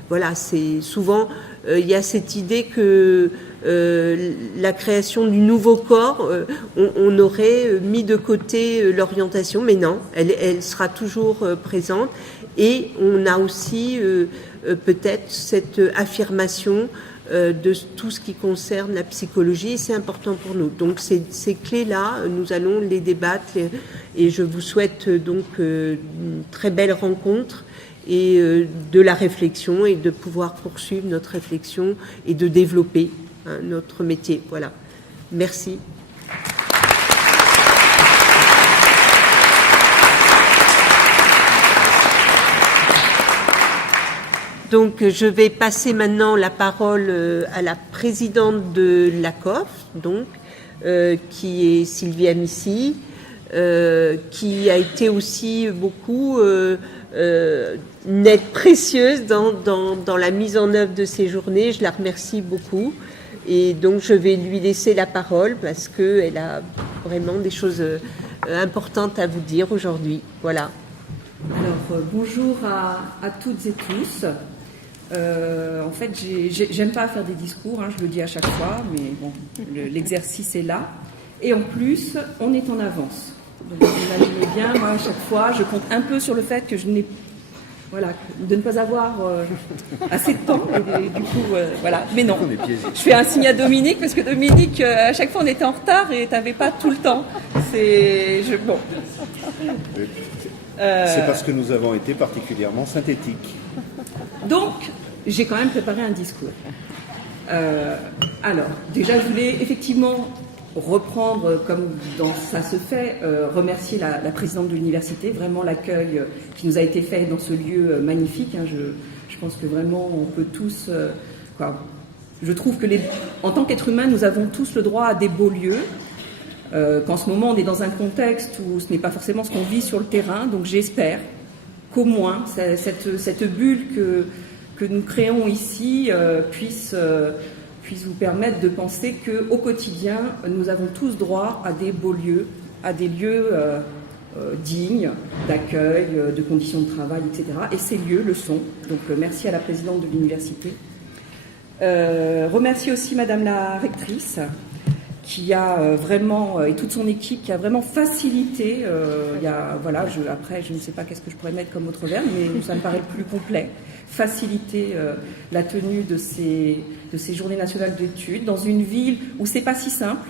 voilà, c'est souvent il y a cette idée que la création du nouveau corps, on aurait mis de côté l'orientation, mais non, elle sera toujours présente. Et on a aussi peut-être cette affirmation de tout ce qui concerne la psychologie, et c'est important pour nous. Donc ces clés-là, nous allons les débattre, et je vous souhaite donc une très belle rencontre et de la réflexion, et de pouvoir poursuivre notre réflexion et de développer notre métier. Voilà. Merci. Donc, je vais passer maintenant la parole à la présidente de l'ACOF, donc, qui est Sylvie Amici, qui a été aussi beaucoup une aide précieuse dans la mise en œuvre de ces journées. Je la remercie beaucoup. Et donc, je vais lui laisser la parole parce qu'elle a vraiment des choses importantes à vous dire aujourd'hui. Voilà. Alors, bonjour à toutes et tous. En fait, j'aime pas faire des discours, je le dis à chaque fois, mais bon, l'exercice est là. Et en plus, on est en avance. Donc, vous imaginez bien, moi, à chaque fois, je compte un peu sur le fait que de ne pas avoir assez de temps. Et du coup, voilà. Mais non, je fais un signe à Dominique, parce que Dominique, à chaque fois, on était en retard et tu n'avais pas tout le temps. Bon. C'est parce que nous avons été particulièrement synthétiques. Donc, j'ai quand même préparé un discours. Alors, déjà, je voulais effectivement reprendre, comme ça se fait, remercier la présidente de l'université, vraiment l'accueil qui nous a été fait dans ce lieu magnifique. Je pense que vraiment, on peut tous... je trouve que, en tant qu'être humain, nous avons tous le droit à des beaux lieux. Qu'en ce moment, on est dans un contexte où ce n'est pas forcément ce qu'on vit sur le terrain. Donc, j'espère qu'au moins, cette bulle que nous créons ici puisse vous permettre de penser qu'au quotidien, nous avons tous droit à des beaux lieux, à des lieux dignes d'accueil, de conditions de travail, etc. Et ces lieux le sont. Donc, merci à la présidente de l'université. Remercier aussi Madame la rectrice, qui a vraiment, et toute son équipe, qui a vraiment facilité, après, je ne sais pas qu'est-ce que je pourrais mettre comme autre verbe, mais ça me paraît le plus complet, faciliter la tenue de ces journées nationales d'études dans une ville où c'est pas si simple.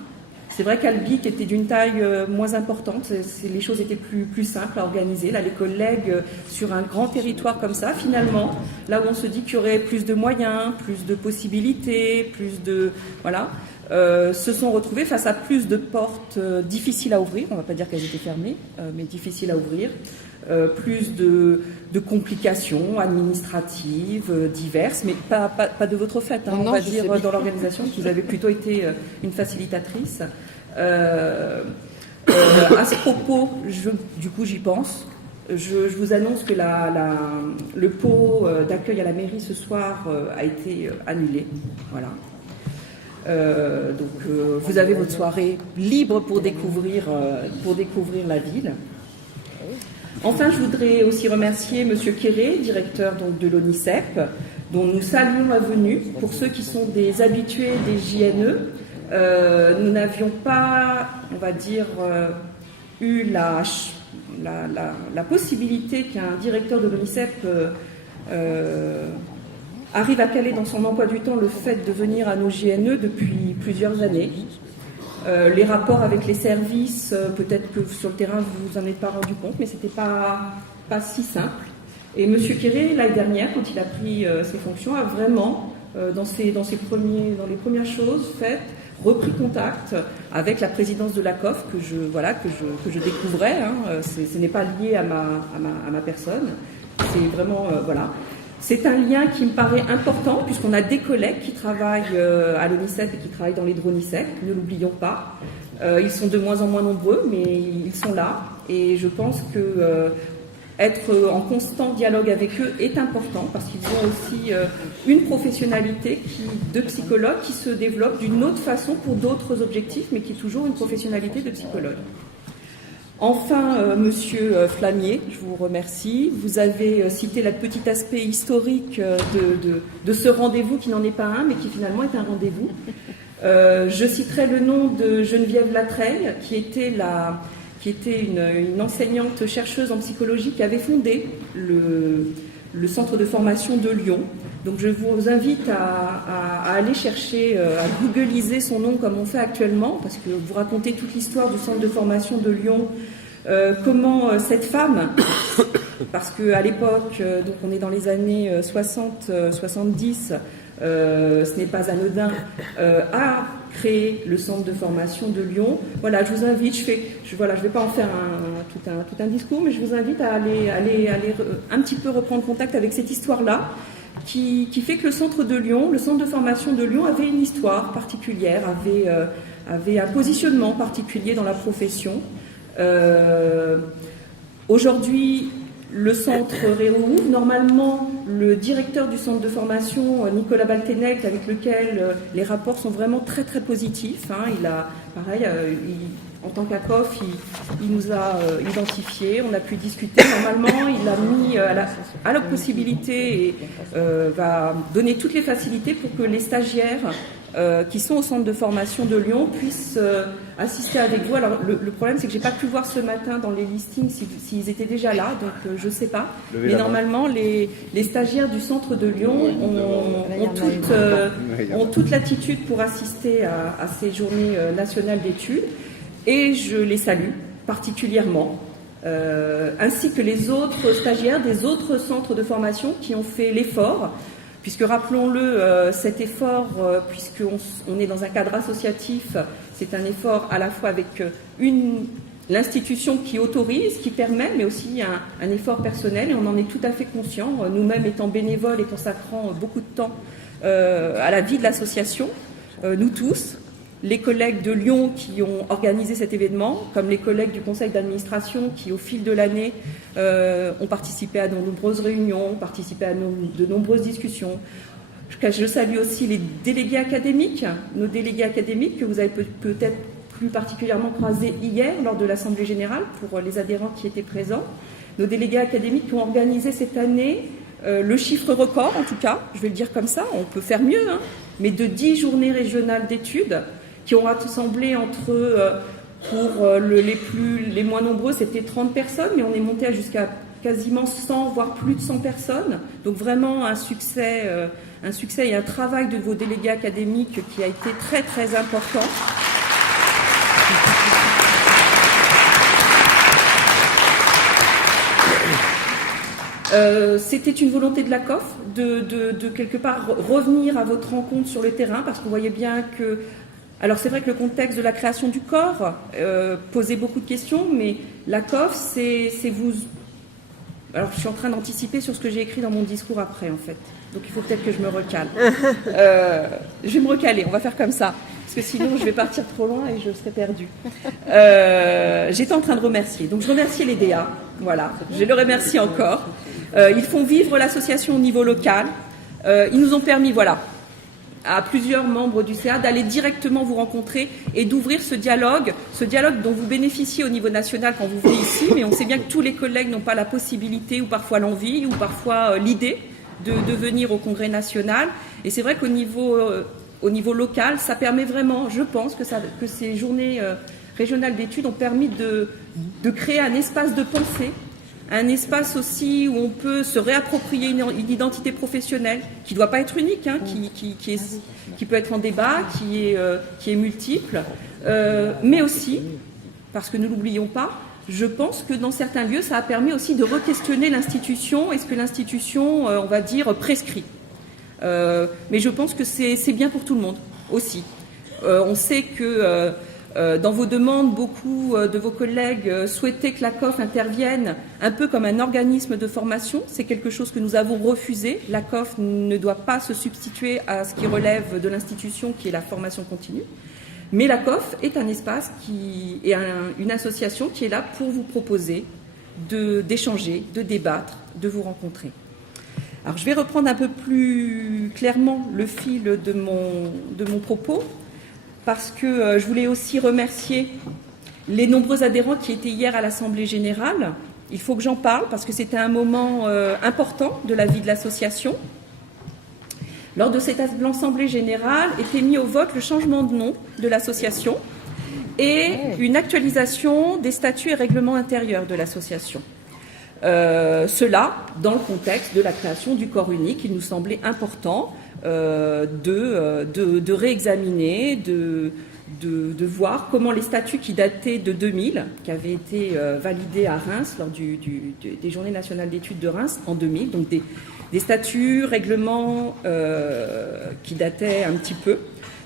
C'est vrai qu'Albic était d'une taille moins importante, les choses étaient plus simples à organiser. Là, les collègues, sur un grand territoire comme ça, finalement, là où on se dit qu'il y aurait plus de moyens, plus de possibilités, plus de... Voilà, se sont retrouvés face à plus de portes difficiles à ouvrir. On ne va pas dire qu'elles étaient fermées, mais difficiles à ouvrir. Plus de complications administratives diverses, mais pas de votre fait, on va dire, dans l'organisation, vous avez plutôt été une facilitatrice. À ce propos, du coup, j'y pense. Je vous annonce que le pot d'accueil à la mairie ce soir a été annulé. Voilà. Donc, vous avez votre soirée libre pour découvrir la ville. Enfin, je voudrais aussi remercier M. Quéré, directeur donc, de l'ONICEP, dont nous saluons la venue. Pour ceux qui sont des habitués des JNE, nous n'avions pas, on va dire, eu la possibilité qu'un directeur de l'ONICEP arrive à caler dans son emploi du temps le fait de venir à nos JNE depuis plusieurs années. Les rapports avec les services, peut-être que sur le terrain vous en êtes pas rendu compte, mais c'était pas si simple. Et M. Quéré, l'année dernière, quand il a pris ses fonctions, a vraiment, dans les premières choses faites, repris contact avec la présidence de l'ACOF que je découvrais. Ce n'est pas lié à ma personne. C'est vraiment voilà. C'est un lien qui me paraît important puisqu'on a des collègues qui travaillent à l'ONICEP et qui travaillent dans les DRONISEP. Ne l'oublions pas. Ils sont de moins en moins nombreux, mais ils sont là. Et je pense que être en constant dialogue avec eux est important parce qu'ils ont aussi une professionnalité de psychologue qui se développe d'une autre façon pour d'autres objectifs, mais qui est toujours une professionnalité de psychologue. Enfin, Monsieur Flamier, je vous remercie. Vous avez cité le petit aspect historique de ce rendez-vous qui n'en est pas un, mais qui finalement est un rendez-vous. Je citerai le nom de Geneviève Latreille, qui était une enseignante chercheuse en psychologie qui avait fondé le centre de formation de Lyon. Donc je vous invite à aller chercher, à googliser son nom comme on fait actuellement, parce que vous racontez toute l'histoire du centre de formation de Lyon, comment cette femme, parce qu'à l'époque, donc on est dans les années 70, ce n'est pas anodin, a créé le centre de formation de Lyon. Voilà, je vous invite, je vais pas en faire tout un discours, mais je vous invite à aller un petit peu reprendre contact avec cette histoire-là, qui fait que le centre de formation de Lyon avait une histoire particulière, avait un positionnement particulier dans la profession. Aujourd'hui, le centre réouvre. Normalement, le directeur du centre de formation, Nicolas Baltenec, avec lequel les rapports sont vraiment très très positifs. Il a, pareil, en tant qu'ACOF, il nous a identifiés, on a pu discuter. Normalement, il a mis à la possibilité et va donner toutes les facilités pour que les stagiaires qui sont au centre de formation de Lyon puissent assister avec vous. Alors le problème, c'est que j'ai pas pu voir ce matin dans les listings s'ils étaient déjà là, donc je sais pas. Mais normalement, les stagiaires du centre de Lyon ont toute l'attitude pour assister à ces journées nationales d'études, et je les salue particulièrement. Ainsi que les autres stagiaires des autres centres de formation qui ont fait l'effort. Puisque rappelons-le, cet effort, puisqu'on est dans un cadre associatif, c'est un effort à la fois avec l'institution qui autorise, qui permet, mais aussi un effort personnel, et on en est tout à fait conscient, nous-mêmes étant bénévoles et consacrant beaucoup de temps à la vie de l'association, nous tous, les collègues de Lyon qui ont organisé cet événement, comme les collègues du conseil d'administration qui, au fil de l'année, ont participé à de nombreuses réunions, ont participé à de nombreuses discussions. Je salue aussi les délégués académiques, nos délégués académiques que vous avez peut-être plus particulièrement croisés hier lors de l'Assemblée générale pour les adhérents qui étaient présents. Nos délégués académiques qui ont organisé cette année le chiffre record, en tout cas, je vais le dire comme ça, on peut faire mieux, mais de 10 journées régionales d'études qui ont rassemblé pour les moins nombreux, c'était 30 personnes, mais on est monté jusqu'à quasiment 100, voire plus de 100 personnes. Donc vraiment un succès et un travail de vos délégués académiques qui a été très très important. C'était une volonté de l'ACOF de quelque part revenir à votre rencontre sur le terrain, parce qu'on voyait bien que... Alors c'est vrai que le contexte de la création du corps posait beaucoup de questions, mais l'ACOF, c'est vous... Alors je suis en train d'anticiper sur ce que j'ai écrit dans mon discours après, en fait. Donc il faut peut-être que je me recale. Je vais me recaler, on va faire comme ça. Parce que sinon je vais partir trop loin et je serai perdue. J'étais en train de remercier. Donc je remercie les DA, voilà. Je les remercie encore. Ils font vivre l'association au niveau local. Ils nous ont permis, voilà, à plusieurs membres du CA d'aller directement vous rencontrer et d'ouvrir ce dialogue dont vous bénéficiez au niveau national quand vous venez ici, mais on sait bien que tous les collègues n'ont pas la possibilité ou parfois l'envie ou parfois l'idée de venir au congrès national. Et c'est vrai qu'au niveau local, ça permet vraiment, je pense, que ces journées régionales d'études ont permis de créer un espace de pensée, un espace aussi où on peut se réapproprier une identité professionnelle qui ne doit pas être unique, qui peut être en débat, qui est multiple, mais aussi, parce que ne l'oublions pas, je pense que dans certains lieux, ça a permis aussi de re-questionner l'institution et ce que l'institution, on va dire, prescrit. Mais je pense que c'est bien pour tout le monde aussi. On sait que dans vos demandes, beaucoup de vos collègues souhaitaient que la COF intervienne un peu comme un organisme de formation. C'est quelque chose que nous avons refusé. La COF ne doit pas se substituer à ce qui relève de l'institution, qui est la formation continue. Mais la COF est un espace une association qui est là pour vous proposer d'échanger, de débattre, de vous rencontrer. Alors je vais reprendre un peu plus clairement le fil de mon propos, parce que je voulais aussi remercier les nombreux adhérents qui étaient hier à l'Assemblée générale. Il faut que j'en parle parce que c'était un moment important de la vie de l'association. Lors de cette Assemblée générale était mis au vote le changement de nom de l'association et une actualisation des statuts et règlements intérieurs de l'association. Cela dans le contexte de la création du corps unique. Il nous semblait important de réexaminer, de voir comment les statuts qui dataient de 2000, qui avaient été validés à Reims lors des Journées nationales d'études de Reims en 2000, donc des statuts, règlements qui dataient un petit peu.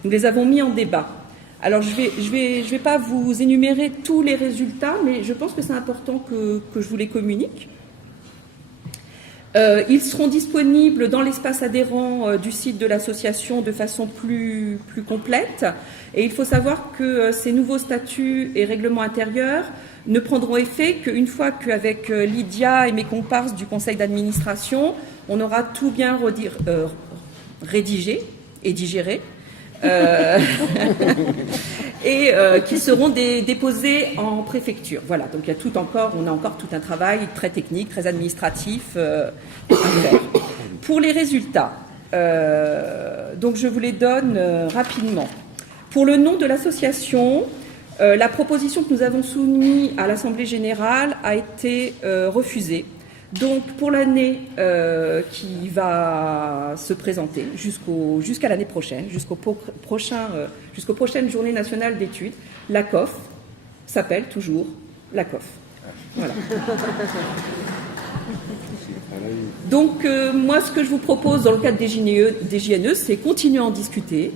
Nous les avons mis en débat. Alors je vais pas vous énumérer tous les résultats, mais je pense que c'est important que je vous les communique. Ils seront disponibles dans l'espace adhérent du site de l'association de façon plus complète. Et il faut savoir que ces nouveaux statuts et règlements intérieurs ne prendront effet qu'une fois qu'avec Lydia et mes comparses du conseil d'administration, on aura tout bien rédigé et digéré. Et qui seront déposés en préfecture. Voilà, donc on a encore tout un travail très technique, très administratif à faire. Pour les résultats, donc je vous les donne rapidement. Pour le nom de l'association, la proposition que nous avons soumise à l'Assemblée générale a été refusée. Donc, pour l'année qui va se présenter jusqu'à l'année prochaine, jusqu'aux prochaines Journées nationales d'études, la COF s'appelle toujours la COF. Voilà. Donc, moi, ce que je vous propose dans le cadre des JNE, c'est continuer à en discuter.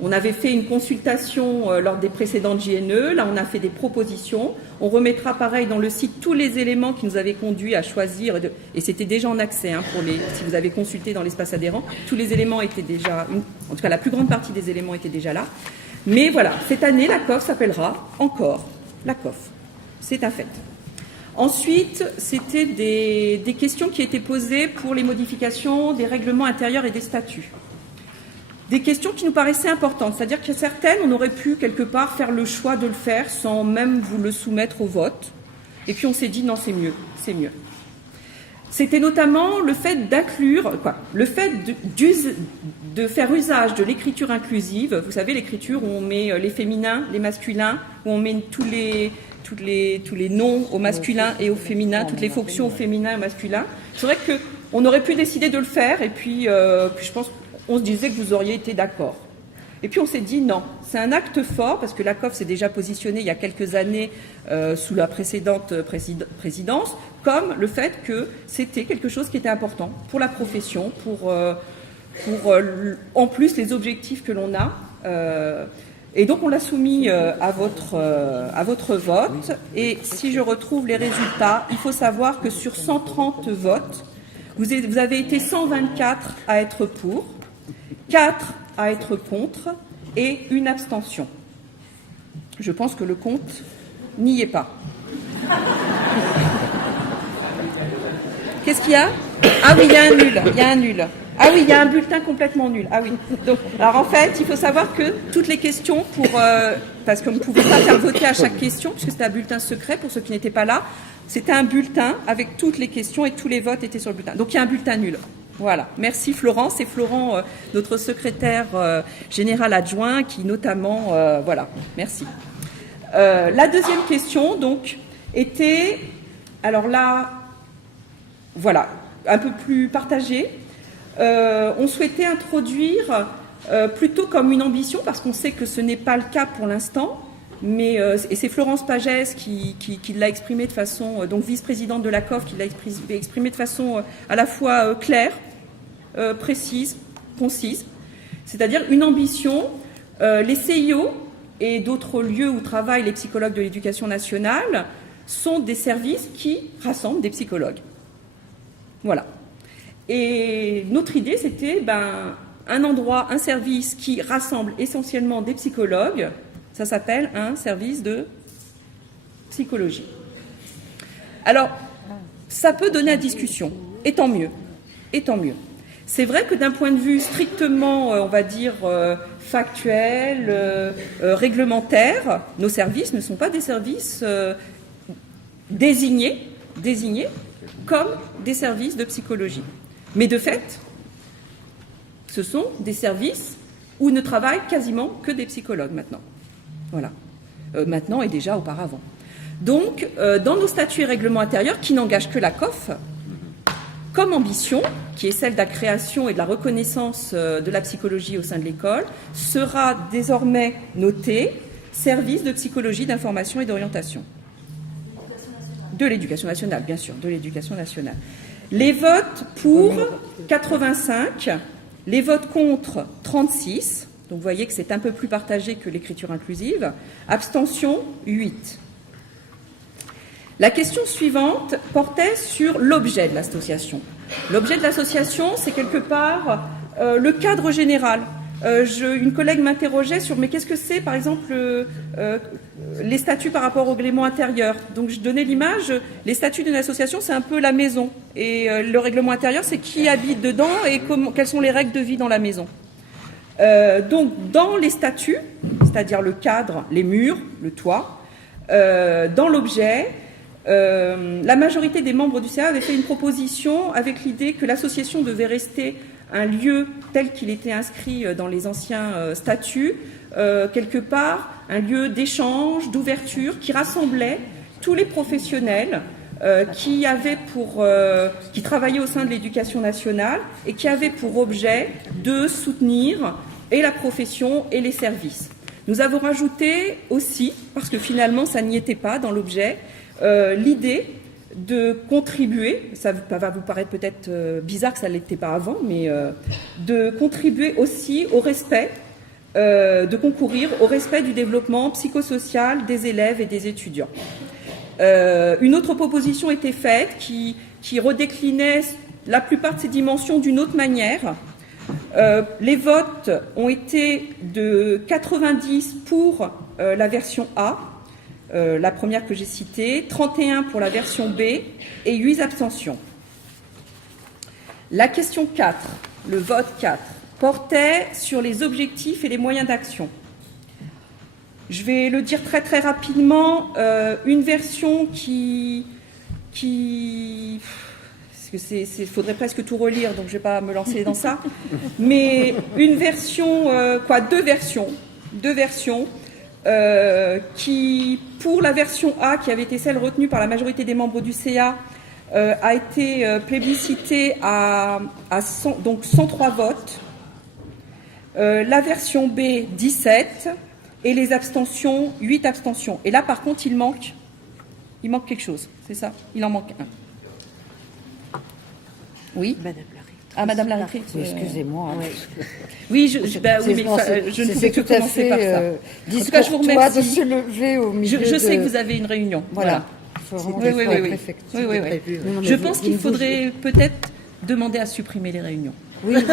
On avait fait une consultation lors des précédentes JNE, là on a fait des propositions. On remettra pareil dans le site tous les éléments qui nous avaient conduits à choisir, et c'était déjà en accès, si vous avez consulté dans l'espace adhérent, tous les éléments étaient déjà, en tout cas la plus grande partie des éléments étaient déjà là. Mais voilà, cette année la COF s'appellera encore la COF, c'est un fait. Ensuite, c'était des questions qui étaient posées pour les modifications des règlements intérieurs et des statuts. Des questions qui nous paraissaient importantes, c'est-à-dire que certaines, on aurait pu quelque part faire le choix de le faire sans même vous le soumettre au vote. Et puis on s'est dit non, c'est mieux, c'est mieux. C'était notamment le fait de faire usage de l'écriture inclusive. Vous savez, l'écriture où on met les féminins, les masculins, où on met tous les noms au masculin et au féminin, toutes les fonctions au féminin et au masculin. C'est vrai qu'on aurait pu décider de le faire, et puis je pense on se disait que vous auriez été d'accord. Et puis on s'est dit non, c'est un acte fort, parce que la COF s'est déjà positionnée il y a quelques années sous la précédente présidence, comme le fait que c'était quelque chose qui était important pour la profession, pour en plus les objectifs que l'on a. Et donc on l'a soumis à votre vote. Et si je retrouve les résultats, il faut savoir que sur 130 votes, vous avez été 124 à être pour, 4 à être contre et une abstention. Je pense que le compte n'y est pas. Qu'est-ce qu'il y a ? Ah oui, il y a un nul. Ah oui, il y a un bulletin complètement nul. Ah oui. Donc, alors en fait, il faut savoir que toutes les questions, parce qu'on ne pouvait pas faire voter à chaque question, puisque c'était un bulletin secret pour ceux qui n'étaient pas là, c'était un bulletin avec toutes les questions et tous les votes étaient sur le bulletin. Donc il y a un bulletin nul. Voilà. Merci Florent. C'est Florent, notre secrétaire général adjoint, qui notamment... voilà. Merci. La deuxième question, donc, était... Alors là, voilà, un peu plus partagée. On souhaitait introduire plutôt comme une ambition, parce qu'on sait que ce n'est pas le cas pour l'instant, mais et c'est Florence Pagès qui l'a exprimé de façon, donc vice-présidente de la COF, qui l'a exprimé de façon à la fois claire, précise, concise, c'est-à-dire une ambition. Les CIO et d'autres lieux où travaillent les psychologues de l'éducation nationale sont des services qui rassemblent des psychologues. Voilà. Et notre idée, c'était un endroit, un service qui rassemble essentiellement des psychologues. Ça s'appelle un service de psychologie. Alors, ça peut donner à discussion, et tant mieux. Et tant mieux. C'est vrai que d'un point de vue strictement, on va dire, factuel, réglementaire, nos services ne sont pas des services désignés comme des services de psychologie. Mais de fait, ce sont des services où ne travaillent quasiment que des psychologues maintenant. Voilà. Maintenant et déjà auparavant. Donc, dans nos statuts et règlements intérieurs, qui n'engagent que la COF, comme ambition, qui est celle de la création et de la reconnaissance de la psychologie au sein de l'école, sera désormais noté service de psychologie d'information et d'orientation. De l'éducation nationale, bien sûr, de l'éducation nationale. Les votes pour 85, les votes contre 36, donc vous voyez que c'est un peu plus partagé que l'écriture inclusive, abstention 8. La question suivante portait sur l'objet de l'association. L'objet de l'association, c'est quelque part le cadre général. Une collègue m'interrogeait sur mais qu'est-ce que c'est, par exemple, les statuts par rapport au règlement intérieur. Donc je donnais l'image, les statuts d'une association, c'est un peu la maison. Et le règlement intérieur, c'est qui habite dedans et quelles sont les règles de vie dans la maison. Donc dans les statuts, c'est-à-dire le cadre, les murs, le toit, dans l'objet, la majorité des membres du CA avaient fait une proposition avec l'idée que l'association devait rester un lieu tel qu'il était inscrit dans les anciens statuts, quelque part un lieu d'échange, d'ouverture, qui rassemblait tous les professionnels qui travaillaient au sein de l'éducation nationale et qui avaient pour objet de soutenir et la profession et les services. Nous avons rajouté aussi, parce que finalement ça n'y était pas dans l'objet, l'idée de contribuer, ça va vous paraître peut-être bizarre que ça ne l'était pas avant, mais de contribuer aussi au respect, de concourir au respect du développement psychosocial des élèves et des étudiants. Une autre proposition était faite qui redéclinait la plupart de ces dimensions d'une autre manière. Les votes ont été de 90 pour la version A, la première que j'ai citée, 31 pour la version B et 8 abstentions. La question 4, le vote 4, portait sur les objectifs et les moyens d'action. Je vais le dire très très rapidement, une version qui parce que faudrait presque tout relire, donc je ne vais pas me lancer dans ça, mais une version, deux versions, qui, pour la version A, qui avait été celle retenue par la majorité des membres du CA, a été plébiscitée à 103 votes, la version B, 17, et les abstentions, 8 abstentions. Et là, par contre, il manque quelque chose, c'est ça? Il en manque un. Oui, Madame la rectrice. Ah, Madame la rectrice. Excusez-moi. Oui, je ne pouvais que commencer par ça. En tout cas, je vous remercie. De se lever au milieu je sais que vous avez une réunion. Voilà. Oui. Je pense qu'il faudrait peut-être demander à supprimer les réunions. Oui.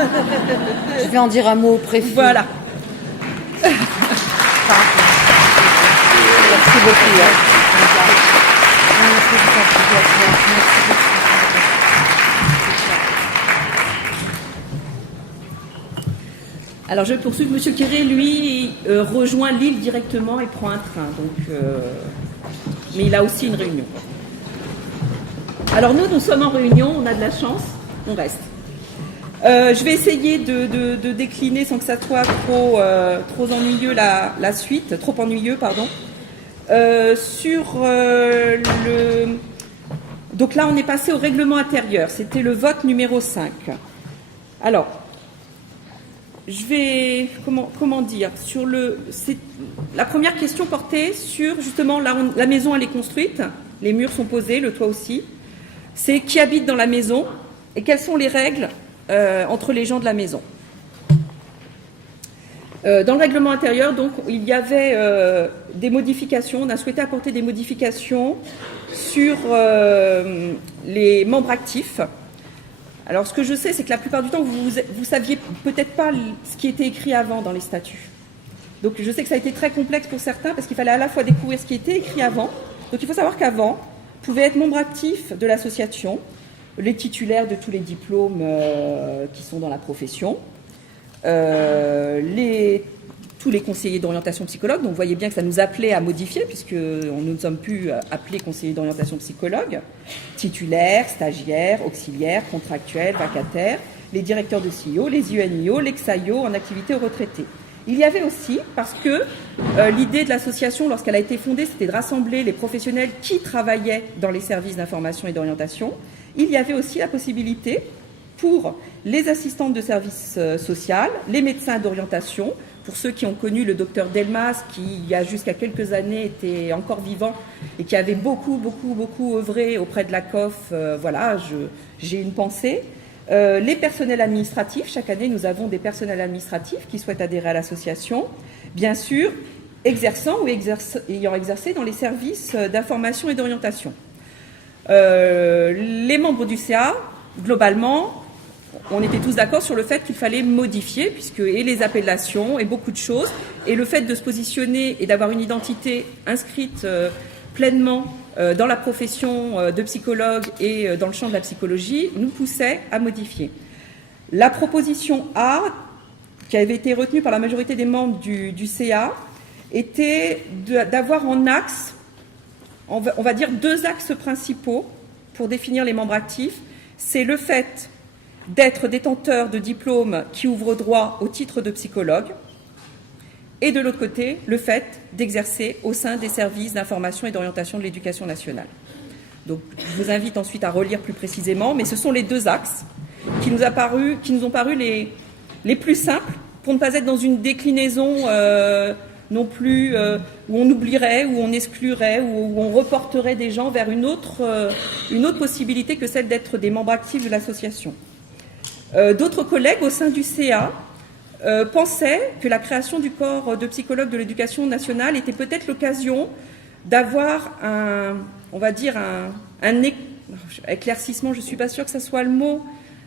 Je vais en dire un mot au préfet. Voilà. Merci beaucoup. Alors je poursuis. Monsieur Quéré, lui, rejoint Lille directement et prend un train. Donc, mais il a aussi une réunion. Alors nous sommes en réunion, on a de la chance, on reste. Je vais essayer de décliner sans que ça soit trop ennuyeux la suite, trop ennuyeux, pardon. Donc là, on est passé au règlement intérieur. C'était le vote numéro 5. Alors, je vais, comment dire, la première question portait sur, justement, la maison, elle est construite, les murs sont posés, le toit aussi. C'est qui habite dans la maison et quelles sont les règles entre les gens de la maison. Dans le règlement intérieur, donc, il y avait des modifications. On a souhaité apporter des modifications sur les membres actifs. Alors, ce que je sais, c'est que la plupart du temps, vous saviez peut-être pas ce qui était écrit avant dans les statuts. Donc, je sais que ça a été très complexe pour certains parce qu'il fallait à la fois découvrir ce qui était écrit avant. Donc, il faut savoir qu'avant, pouvaient être membres actifs de l'association, les titulaires de tous les diplômes qui sont dans la profession, tous les conseillers d'orientation psychologue. Donc vous voyez bien que ça nous appelait à modifier, puisque nous ne sommes plus appelés conseillers d'orientation psychologue, titulaires, stagiaires, auxiliaires, contractuels, vacataires, les directeurs de CIO, les UNIO, les XAIO en activité aux retraités. Il y avait aussi, parce que l'idée de l'association, lorsqu'elle a été fondée, c'était de rassembler les professionnels qui travaillaient dans les services d'information et d'orientation, il y avait aussi la possibilité pour les assistantes de services social, les médecins d'orientation, pour ceux qui ont connu le docteur Delmas, qui, il y a jusqu'à quelques années, était encore vivant et qui avait beaucoup œuvré auprès de la COF, voilà, j'ai une pensée. Les personnels administratifs, chaque année nous avons des personnels administratifs qui souhaitent adhérer à l'association, bien sûr exerçant ou ayant exercé dans les services d'information et d'orientation. Les membres du CA, globalement, on était tous d'accord sur le fait qu'il fallait modifier, et les appellations et beaucoup de choses, et le fait de se positionner et d'avoir une identité inscrite pleinement dans la profession de psychologue et dans le champ de la psychologie nous poussait à modifier. La proposition A, qui avait été retenue par la majorité des membres du CA, était d'avoir en axe, on va dire 2 axes principaux pour définir les membres actifs. C'est le fait d'être détenteur de diplômes qui ouvrent droit au titre de psychologue, et de l'autre côté, le fait d'exercer au sein des services d'information et d'orientation de l'éducation nationale. Donc, je vous invite ensuite à relire plus précisément, mais ce sont les 2 axes qui nous ont paru les plus simples, pour ne pas être dans une déclinaison non plus où on oublierait, où on exclurait, où on reporterait des gens vers une autre possibilité que celle d'être des membres actifs de l'association. D'autres collègues au sein du CA pensaient que la création du corps de psychologue de l'éducation nationale était peut-être l'occasion d'avoir un éclaircissement, je ne suis pas sûre que ça soit le mot.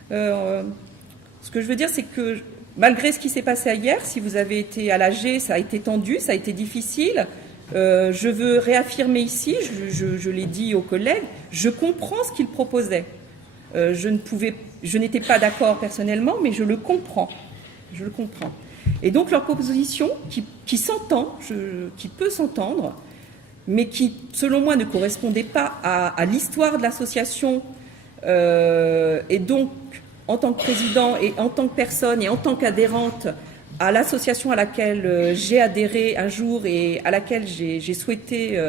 Ce que je veux dire, c'est que malgré ce qui s'est passé hier, si vous avez été à l'AG, ça a été tendu, ça a été difficile. Je veux réaffirmer ici, je l'ai dit aux collègues, je comprends ce qu'ils proposaient. Je n'étais pas d'accord personnellement, mais je le comprends. Et donc leur proposition, qui s'entend, qui peut s'entendre, mais qui, selon moi, ne correspondait pas à l'histoire de l'association, et donc, en tant que président et en tant que personne et en tant qu'adhérente à l'association à laquelle j'ai adhéré un jour et à laquelle j'ai souhaité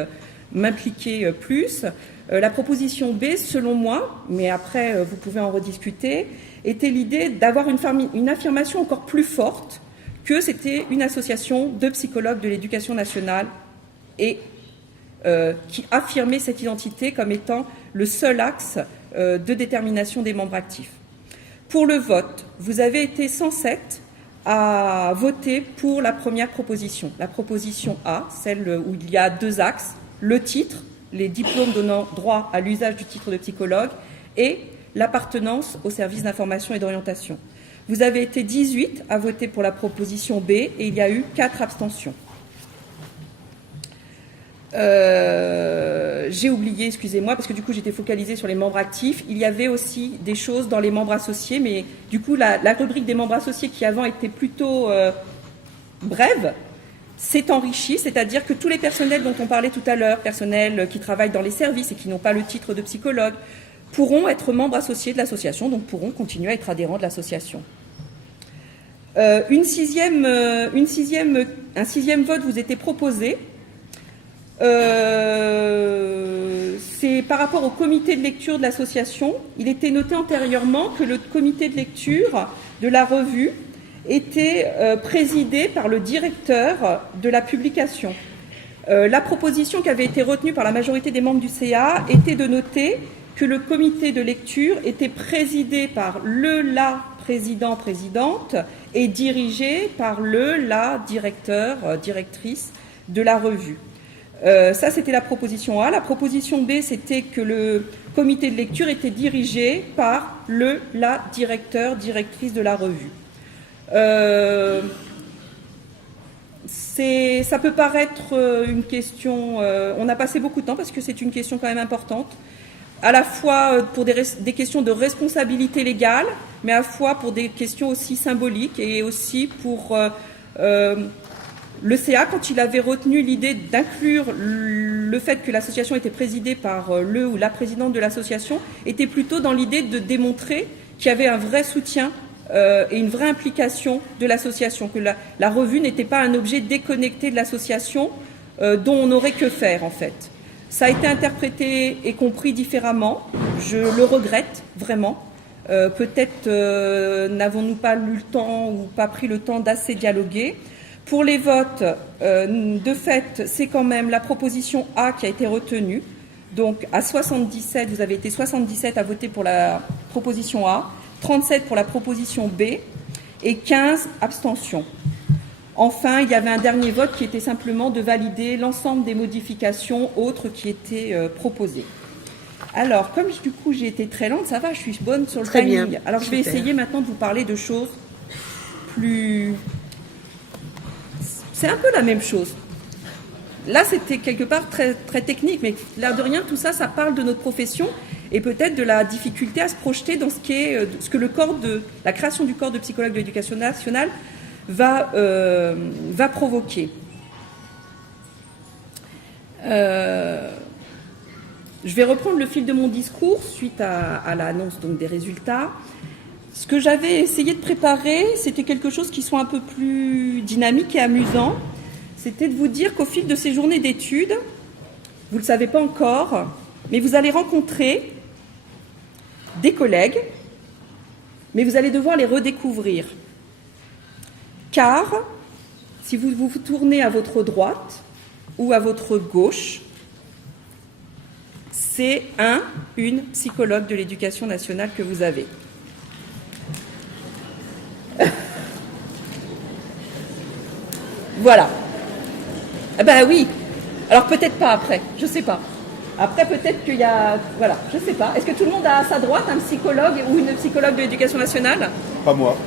m'impliquer plus, la proposition B, selon moi, mais après vous pouvez en rediscuter, était l'idée d'avoir une affirmation encore plus forte que c'était une association de psychologues de l'éducation nationale et qui affirmait cette identité comme étant le seul axe de détermination des membres actifs. Pour le vote, vous avez été 107 à voter pour la première proposition, la proposition A, celle où il y a 2 axes, le titre, les diplômes donnant droit à l'usage du titre de psychologue, et l'appartenance au service d'information et d'orientation. Vous avez été 18 à voter pour la proposition B et il y a eu 4 abstentions. J'ai oublié, excusez-moi, parce que du coup j'étais focalisée sur les membres actifs. Il y avait aussi des choses dans les membres associés, mais du coup la rubrique des membres associés qui avant était plutôt brève, s'est enrichie, c'est-à-dire que tous les personnels dont on parlait tout à l'heure, personnels qui travaillent dans les services et qui n'ont pas le titre de psychologue, pourront être membres associés de l'association, donc pourront continuer à être adhérents de l'association. Un sixième vote vous était proposé. C'est par rapport au comité de lecture de l'association. Il était noté antérieurement que le comité de lecture de la revue était présidé par le directeur de la publication. La proposition qui avait été retenue par la majorité des membres du CA était de noter que le comité de lecture était présidé par la président-présidente et dirigé par la directrice de la revue. Ça, c'était la proposition A. La proposition B, c'était que le comité de lecture était dirigé par la directrice de la revue. Ça peut paraître une question... on a passé beaucoup de temps parce que c'est une question quand même importante, à la fois pour des questions de responsabilité légale, mais à la fois pour des questions aussi symboliques et aussi pour le CA, quand il avait retenu l'idée d'inclure le fait que l'association était présidée par le ou la présidente de l'association, était plutôt dans l'idée de démontrer qu'il y avait un vrai soutien et une vraie implication de l'association, que la revue n'était pas un objet déconnecté de l'association dont on n'aurait que faire en fait. Ça a été interprété et compris différemment. Je le regrette vraiment. Peut-être n'avons-nous pas eu le temps ou pas pris le temps d'assez dialoguer. Pour les votes, de fait, c'est quand même la proposition A qui a été retenue. Donc à 77, vous avez été 77 à voter pour la proposition A, 37 pour la proposition B et 15 abstentions. Enfin, il y avait un dernier vote qui était simplement de valider l'ensemble des modifications autres qui étaient proposées. Alors, comme du coup j'ai été très lente, ça va, je suis bonne sur le Très timing. bien. Alors je vais essayer maintenant de vous parler de choses plus... C'est un peu la même chose. Là, c'était quelque part très, très technique, mais l'air de rien, tout ça, ça parle de notre profession et peut-être de la difficulté à se projeter dans ce que la création du corps de psychologue de l'éducation nationale va provoquer. Je vais reprendre le fil de mon discours suite à l'annonce donc des résultats. Ce que j'avais essayé de préparer, c'était quelque chose qui soit un peu plus dynamique et amusant. C'était de vous dire qu'au fil de ces journées d'études, vous ne le savez pas encore, mais vous allez rencontrer des collègues, mais vous allez devoir les redécouvrir. Car, si vous vous tournez à votre droite ou à votre gauche, c'est une psychologue de l'éducation nationale que vous avez. Voilà. Ah ben oui. Alors peut-être pas après, je sais pas. Après peut-être qu'il y a... Voilà, je sais pas. Est-ce que tout le monde a à sa droite un psychologue ou une psychologue de l'éducation nationale? Pas moi.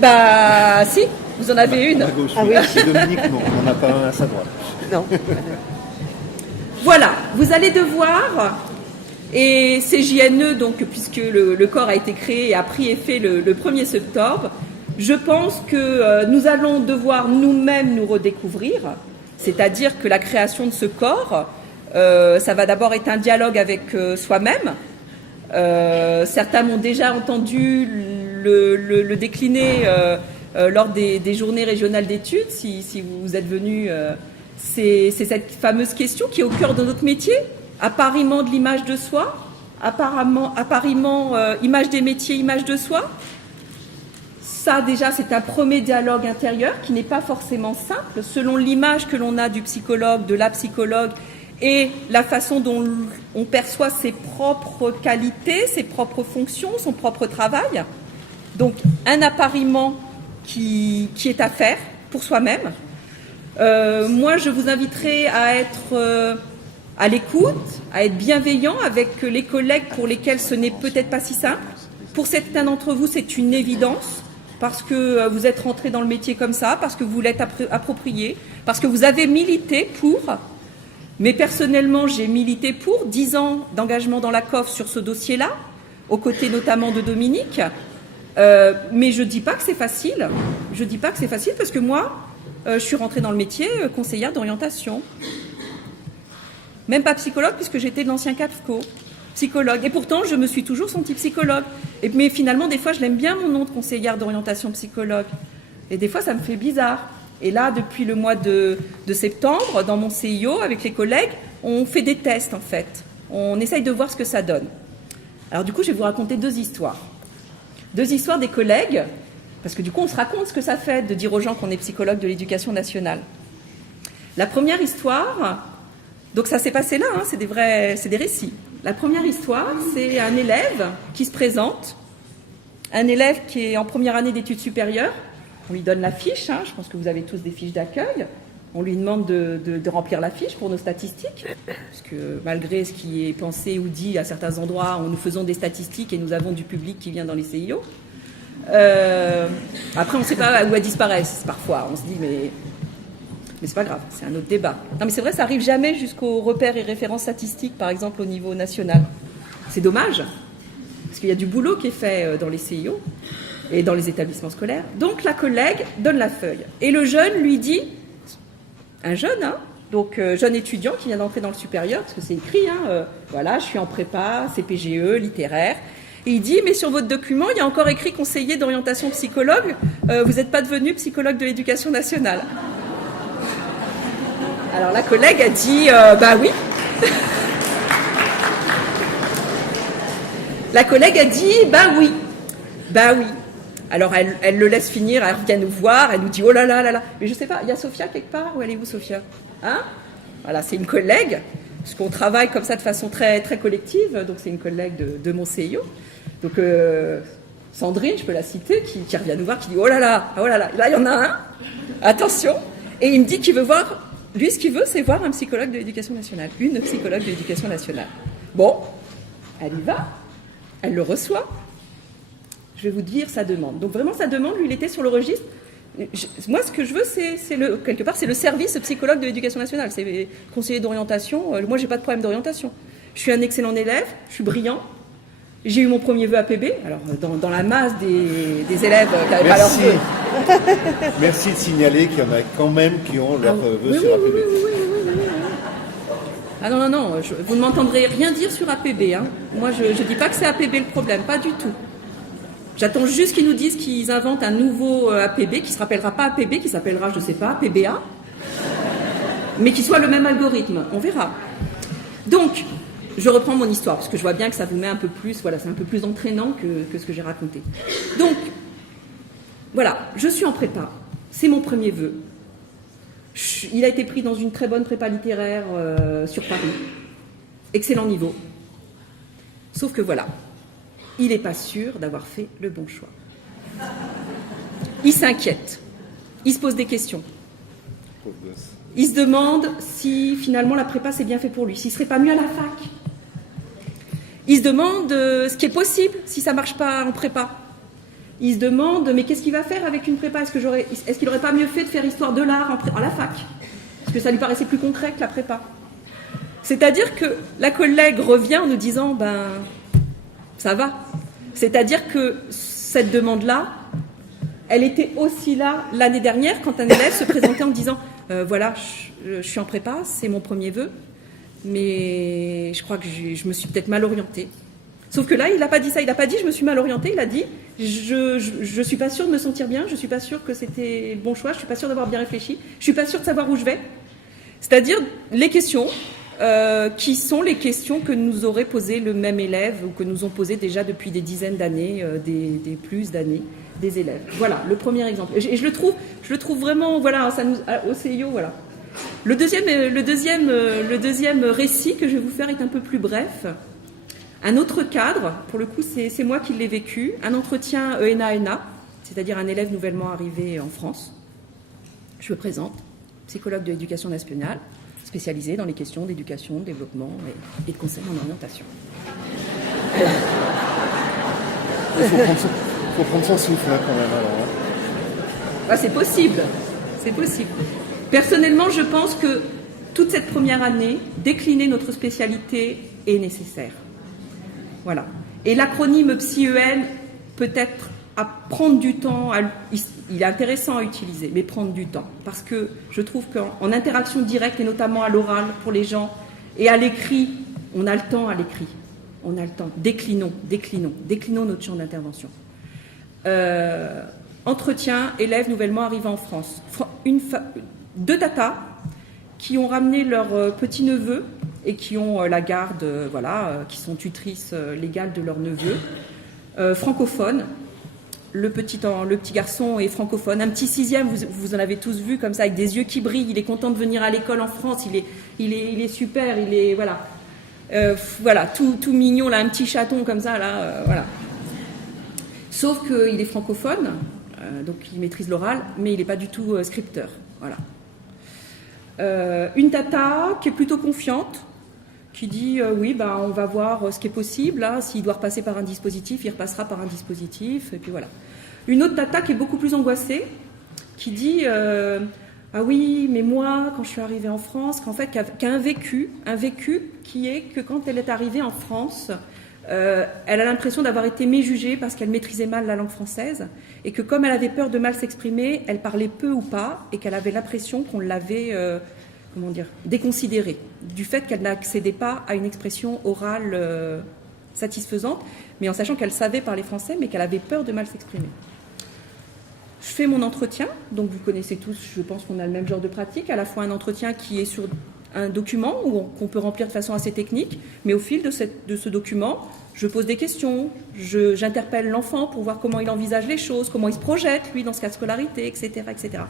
Bah si, vous en avez une. À gauche, Ah oui. c'est Dominique, non, on n'en a pas un à sa droite. Non. Voilà, vous allez devoir, et c'est JNE, donc, puisque le corps a été créé et a pris effet le 1er septembre, je pense que nous allons devoir nous-mêmes nous redécouvrir, c'est-à-dire que la création de ce corps, ça va d'abord être un dialogue avec soi-même. Certains m'ont déjà entendu le décliner lors des journées régionales d'études, si vous êtes venus... C'est cette fameuse question qui est au cœur de notre métier, appariement de l'image de soi, appariement image des métiers, image de soi. Ça déjà c'est un premier dialogue intérieur qui n'est pas forcément simple selon l'image que l'on a du psychologue, de la psychologue et la façon dont on perçoit ses propres qualités, ses propres fonctions, son propre travail. Donc un appariement qui est à faire pour soi-même. Moi, je vous inviterai à être à l'écoute, à être bienveillant avec les collègues pour lesquels ce n'est peut-être pas si simple. Pour certains d'entre vous, c'est une évidence parce que vous êtes rentrés dans le métier comme ça, parce que vous l'êtes approprié, parce que vous avez milité pour. Mais personnellement, j'ai milité pour 10 ans d'engagement dans la COF sur ce dossier-là, aux côtés notamment de Dominique. Mais je ne dis pas que c'est facile. Je ne dis pas que c'est facile parce que moi... je suis rentrée dans le métier conseillère d'orientation. Même pas psychologue, puisque j'étais de l'ancien CAFCO. Psychologue. Et pourtant, je me suis toujours sentie psychologue. Mais finalement, des fois, je l'aime bien mon nom de conseillère d'orientation psychologue. Et des fois, ça me fait bizarre. Et là, depuis le mois de septembre, dans mon CIO, avec les collègues, on fait des tests, en fait. On essaye de voir ce que ça donne. Alors du coup, je vais vous raconter 2 histoires. 2 histoires des collègues Parce que du coup, on se raconte ce que ça fait de dire aux gens qu'on est psychologue de l'éducation nationale. La première histoire, donc ça s'est passé là, hein, c'est des récits. La première histoire, c'est un élève qui se présente, un élève qui est en première année d'études supérieures. On lui donne la fiche, hein, je pense que vous avez tous des fiches d'accueil. On lui demande de remplir la fiche pour nos statistiques, parce que malgré ce qui est pensé ou dit à certains endroits, nous faisons des statistiques et nous avons du public qui vient dans les CIO. Après, on ne sait pas où elles disparaissent parfois. On se dit, mais c'est pas grave, c'est un autre débat. Non, mais c'est vrai, ça n'arrive jamais jusqu'aux repères et références statistiques, par exemple au niveau national. C'est dommage, parce qu'il y a du boulot qui est fait dans les CIO et dans les établissements scolaires. Donc la collègue donne la feuille. Et le jeune lui dit... Un jeune, hein, donc jeune étudiant qui vient d'entrer dans le supérieur, parce que c'est écrit, hein, voilà, je suis en prépa, CPGE, littéraire. Et il dit, mais sur votre document, il y a encore écrit conseiller d'orientation psychologue, vous n'êtes pas devenu psychologue de l'éducation nationale. Alors la collègue a dit, bah oui. La collègue a dit, bah oui. Alors elle le laisse finir, elle revient nous voir, elle nous dit oh là là là là. Mais je sais pas, il y a Sophia quelque part? Où elle est où Sophia? Hein? Voilà, c'est une collègue, parce qu'on travaille comme ça de façon très, très collective, donc c'est une collègue de mon CIO. Donc Sandrine, je peux la citer, qui revient nous voir, qui dit oh là là, là il y en a un, attention, et il me dit qu'il veut voir, lui ce qu'il veut c'est voir un psychologue de l'éducation nationale, une psychologue de l'éducation nationale. Bon, elle y va, elle le reçoit. Je vais vous dire sa demande. Donc vraiment sa demande, lui, il était sur le registre. Moi, ce que je veux, c'est quelque part, c'est le service psychologue de l'éducation nationale. C'est conseiller d'orientation. Moi, j'ai pas de problème d'orientation. Je suis un excellent élève, je suis brillant. J'ai eu mon premier vœu APB. Alors, dans la masse des élèves qui n'avaient pas leur vœu. Merci de signaler qu'il y en a quand même qui ont leur vœu sur APB. Oui. Ah non, vous ne m'entendrez rien dire sur APB. Hein. Moi, je ne dis pas que c'est APB le problème, pas du tout. J'attends juste qu'ils nous disent qu'ils inventent un nouveau APB qui ne se rappellera pas APB, qui s'appellera, je ne sais pas, PBA, mais qui soit le même algorithme. On verra. Donc, je reprends mon histoire, parce que je vois bien que ça vous met un peu plus, voilà, c'est un peu plus entraînant que ce que j'ai raconté. Donc, voilà, je suis en prépa. C'est mon premier vœu. Il a été pris dans une très bonne prépa littéraire sur Paris. Excellent niveau. Sauf que voilà. Il n'est pas sûr d'avoir fait le bon choix. Il s'inquiète. Il se pose des questions. Il se demande si finalement la prépa c'est bien fait pour lui, s'il ne serait pas mieux à la fac. Il se demande ce qui est possible si ça ne marche pas en prépa. Il se demande mais qu'est-ce qu'il va faire avec une prépa? Est-ce qu'il n'aurait pas mieux fait de faire histoire de l'art à la fac? Parce que ça lui paraissait plus concret que la prépa. C'est-à-dire que la collègue revient en nous disant ça va. C'est-à-dire que cette demande-là, elle était aussi là l'année dernière quand un élève se présentait en disant voilà, je suis en prépa, c'est mon premier vœu, mais je crois que je me suis peut-être mal orientée. Sauf que là, il n'a pas dit ça, il n'a pas dit je me suis mal orientée, il a dit je suis pas sûre de me sentir bien, je suis pas sûre que c'était le bon choix, je suis pas sûre d'avoir bien réfléchi, je suis pas sûre de savoir où je vais. C'est-à-dire les questions qui sont les questions que nous aurait posées le même élève ou que nous ont posées déjà depuis des dizaines d'années, des plus d'années, des élèves. Voilà, le premier exemple. Et je le trouve vraiment, voilà, ça nous, au CIO, voilà. Le deuxième récit que je vais vous faire est un peu plus bref. Un autre cadre, pour le coup, c'est moi qui l'ai vécu, un entretien ENA-ENA, c'est-à-dire un élève nouvellement arrivé en France. Je me présente, psychologue de l'éducation nationale, spécialisé dans les questions d'éducation, de développement et de conseil en orientation. Il faut prendre son souffle quand même. Alors. Ah, c'est possible. Personnellement, je pense que toute cette première année, décliner notre spécialité est nécessaire. Voilà. Et l'acronyme PsyEN peut-être à prendre du temps, il est intéressant à utiliser, mais prendre du temps. Parce que je trouve qu'en interaction directe, et notamment à l'oral pour les gens, et à l'écrit, on a le temps à l'écrit. On a le temps. Déclinons notre champ d'intervention. Entretien, élèves nouvellement arrivés en France. Deux tatas qui ont ramené leur petit-neveu et qui ont la garde, qui sont tutrices légales de leur neveu, francophones. le petit garçon est francophone. Un petit 6e, vous en avez tous vu comme ça, avec des yeux qui brillent. Il est content de venir à l'école en France. Il est super. Il est voilà, tout mignon là, un petit chaton comme ça là, voilà. Sauf qu'il est francophone, donc il maîtrise l'oral, mais il n'est pas du tout scripteur. Voilà. Une tata qui est plutôt confiante, qui dit oui, on va voir ce qui est possible. Là, s'il doit repasser par un dispositif, il repassera par un dispositif. Et puis voilà. Une autre tata qui est beaucoup plus angoissée, qui dit ah oui, mais moi, quand je suis arrivée en France, qui a un vécu qui est que quand elle est arrivée en France, elle a l'impression d'avoir été méjugée parce qu'elle maîtrisait mal la langue française et que comme elle avait peur de mal s'exprimer, elle parlait peu ou pas et qu'elle avait l'impression qu'on l'avait déconsidérée du fait qu'elle n'accédait pas à une expression orale satisfaisante, mais en sachant qu'elle savait parler français mais qu'elle avait peur de mal s'exprimer. Je fais mon entretien, donc vous connaissez tous, je pense qu'on a le même genre de pratique, à la fois un entretien qui est sur un document qu'on peut remplir de façon assez technique, mais au fil de ce document, je pose des questions, j'interpelle l'enfant pour voir comment il envisage les choses, comment il se projette, lui, dans ce cas de scolarité, etc., etc.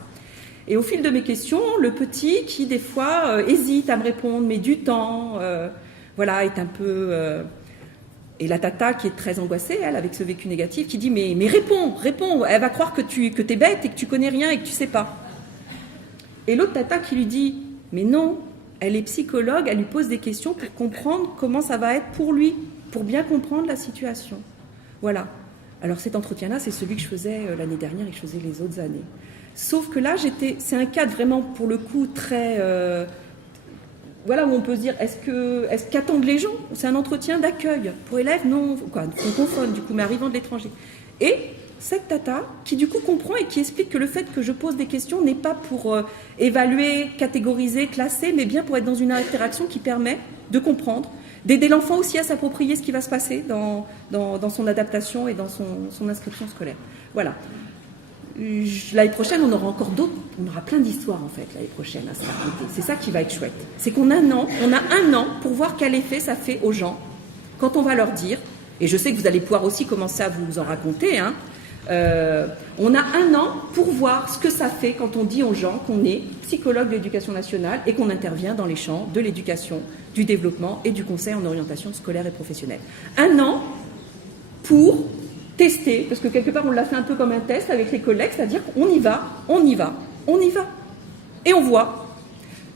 Et au fil de mes questions, le petit, qui des fois hésite à me répondre, met du temps, est un peu... Et la tata, qui est très angoissée, elle, avec ce vécu négatif, qui dit mais réponds, elle va croire que t'es bête et que tu connais rien et que tu sais pas. Et l'autre tata qui lui dit mais non, elle est psychologue, elle lui pose des questions pour comprendre comment ça va être pour lui, pour bien comprendre la situation. Voilà. Alors cet entretien-là, c'est celui que je faisais l'année dernière et que je faisais les autres années. Sauf que là, c'est un cadre vraiment, pour le coup, très... où on peut se dire, qu'attendent les gens? C'est un entretien d'accueil. Pour élèves, non, francophones, du coup, mais arrivant de l'étranger. Et cette tata, qui du coup comprend et qui explique que le fait que je pose des questions n'est pas pour évaluer, catégoriser, classer, mais bien pour être dans une interaction qui permet de comprendre, d'aider l'enfant aussi à s'approprier ce qui va se passer dans son adaptation et dans son inscription scolaire. Voilà. L'année prochaine, on aura encore d'autres, on aura plein d'histoires en fait l'année prochaine à se raconter. C'est ça qui va être chouette. C'est qu'on a un an pour voir quel effet ça fait aux gens quand on va leur dire, et je sais que vous allez pouvoir aussi commencer à vous en raconter, on a un an pour voir ce que ça fait quand on dit aux gens qu'on est psychologue de l'éducation nationale et qu'on intervient dans les champs de l'éducation, du développement et du conseil en orientation scolaire et professionnelle. Un an pour tester, parce que quelque part on l'a fait un peu comme un test avec les collègues, c'est-à-dire qu'on y va, et on voit.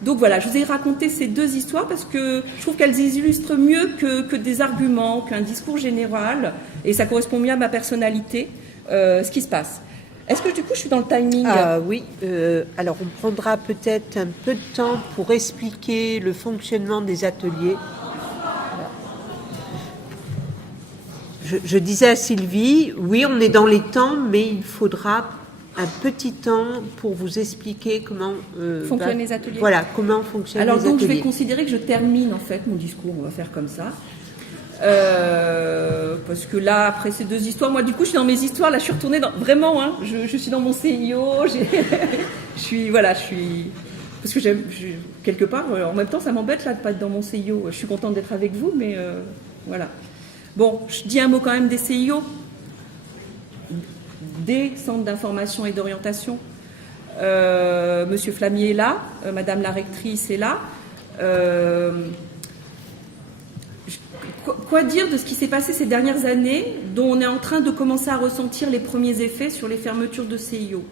Donc voilà, je vous ai raconté ces deux histoires parce que je trouve qu'elles illustrent mieux que des arguments, qu'un discours général, et ça correspond mieux à ma personnalité, ce qui se passe. Est-ce que du coup je suis dans le timing? Oui, alors on prendra peut-être un peu de temps pour expliquer le fonctionnement des ateliers. Je disais à Sylvie, oui, on est dans les temps, mais il faudra un petit temps pour vous expliquer comment fonctionnent les ateliers. Voilà, comment fonctionnent les ateliers. Alors donc je vais considérer que je termine en fait mon discours, on va faire comme ça. Parce que là, après ces deux histoires, moi du coup je suis dans mes histoires, là je suis retournée dans... Vraiment, je suis dans mon CIO, je suis... Parce que quelque part, en même temps ça m'embête là de pas être dans mon CIO. Je suis contente d'être avec vous, mais voilà. Bon, je dis un mot quand même des CIO, des centres d'information et d'orientation. Monsieur Flamier est là, Madame la rectrice est là. Quoi dire de ce qui s'est passé ces dernières années, dont on est en train de commencer à ressentir les premiers effets sur les fermetures de CIO?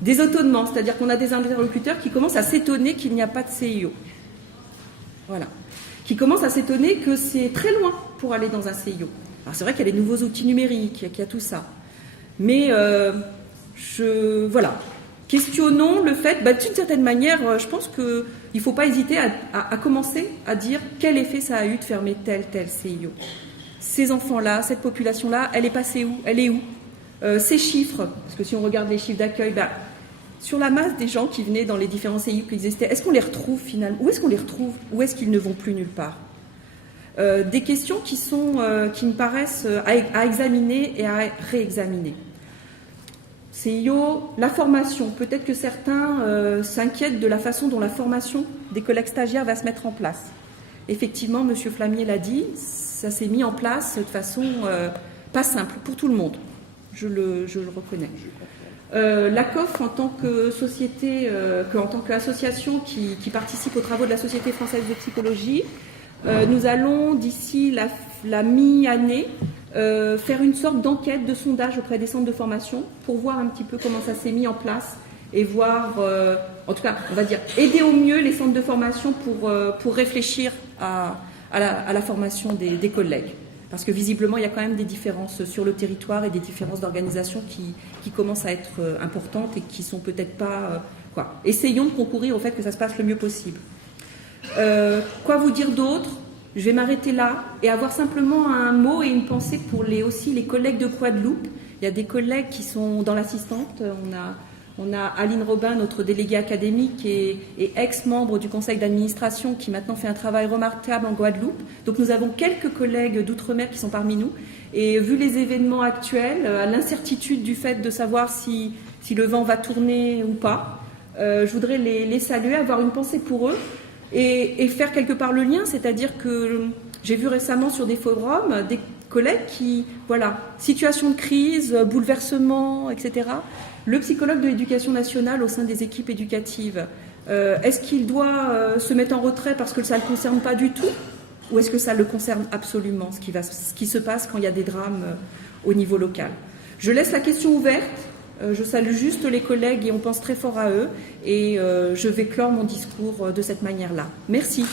Des étonnements, c'est-à-dire qu'on a des interlocuteurs qui commencent à s'étonner qu'il n'y a pas de CIO. Voilà. Qui commencent à s'étonner que c'est très loin pour aller dans un CIO. Alors c'est vrai qu'il y a les nouveaux outils numériques, qu'il y a tout ça. Mais voilà. Questionnons le fait, d'une certaine manière, je pense qu'il ne faut pas hésiter à commencer à dire quel effet ça a eu de fermer tel CIO. Ces enfants-là, cette population-là, elle est passée où? Elle est où? Ces chiffres, parce que si on regarde les chiffres d'accueil, sur la masse des gens qui venaient dans les différents CIO qui existaient, est-ce qu'on les retrouve finalement? Où est-ce qu'on les retrouve? Où est-ce qu'ils ne vont plus nulle part? Des questions qui me paraissent à examiner et à réexaminer. CIO, la formation. Peut-être que certains s'inquiètent de la façon dont la formation des collègues stagiaires va se mettre en place. Effectivement, M. Flamier l'a dit, ça s'est mis en place de façon pas simple pour tout le monde. je le reconnais. La COF, en tant que société, en tant qu'association qui participe aux travaux de la Société française de psychologie, nous allons, d'ici la mi-année, faire une sorte d'enquête, de sondage auprès des centres de formation pour voir un petit peu comment ça s'est mis en place et voir, en tout cas, on va dire, aider au mieux les centres de formation pour réfléchir à la formation des collègues. Parce que visiblement, il y a quand même des différences sur le territoire et des différences d'organisation qui commencent à être importantes et qui sont peut-être pas... Essayons de concourir au fait que ça se passe le mieux possible. Quoi vous dire d'autre ? Je vais m'arrêter là et avoir simplement un mot et une pensée pour aussi les collègues de Guadeloupe. Il y a des collègues qui sont dans l'assistante. On a Aline Robin, notre déléguée académique et ex-membre du conseil d'administration qui maintenant fait un travail remarquable en Guadeloupe. Donc nous avons quelques collègues d'outre-mer qui sont parmi nous. Et vu les événements actuels, l'incertitude du fait de savoir si le vent va tourner ou pas, je voudrais les saluer, avoir une pensée pour eux. Et faire quelque part le lien, c'est-à-dire que j'ai vu récemment sur des forums des collègues qui, situation de crise, bouleversement, etc. Le psychologue de l'éducation nationale au sein des équipes éducatives, est-ce qu'il doit se mettre en retrait parce que ça ne le concerne pas du tout, ou est-ce que ça le concerne absolument, ce qui se passe quand il y a des drames au niveau local ? Je laisse la question ouverte. Je salue juste les collègues et on pense très fort à eux et je vais clore mon discours de cette manière-là. Merci.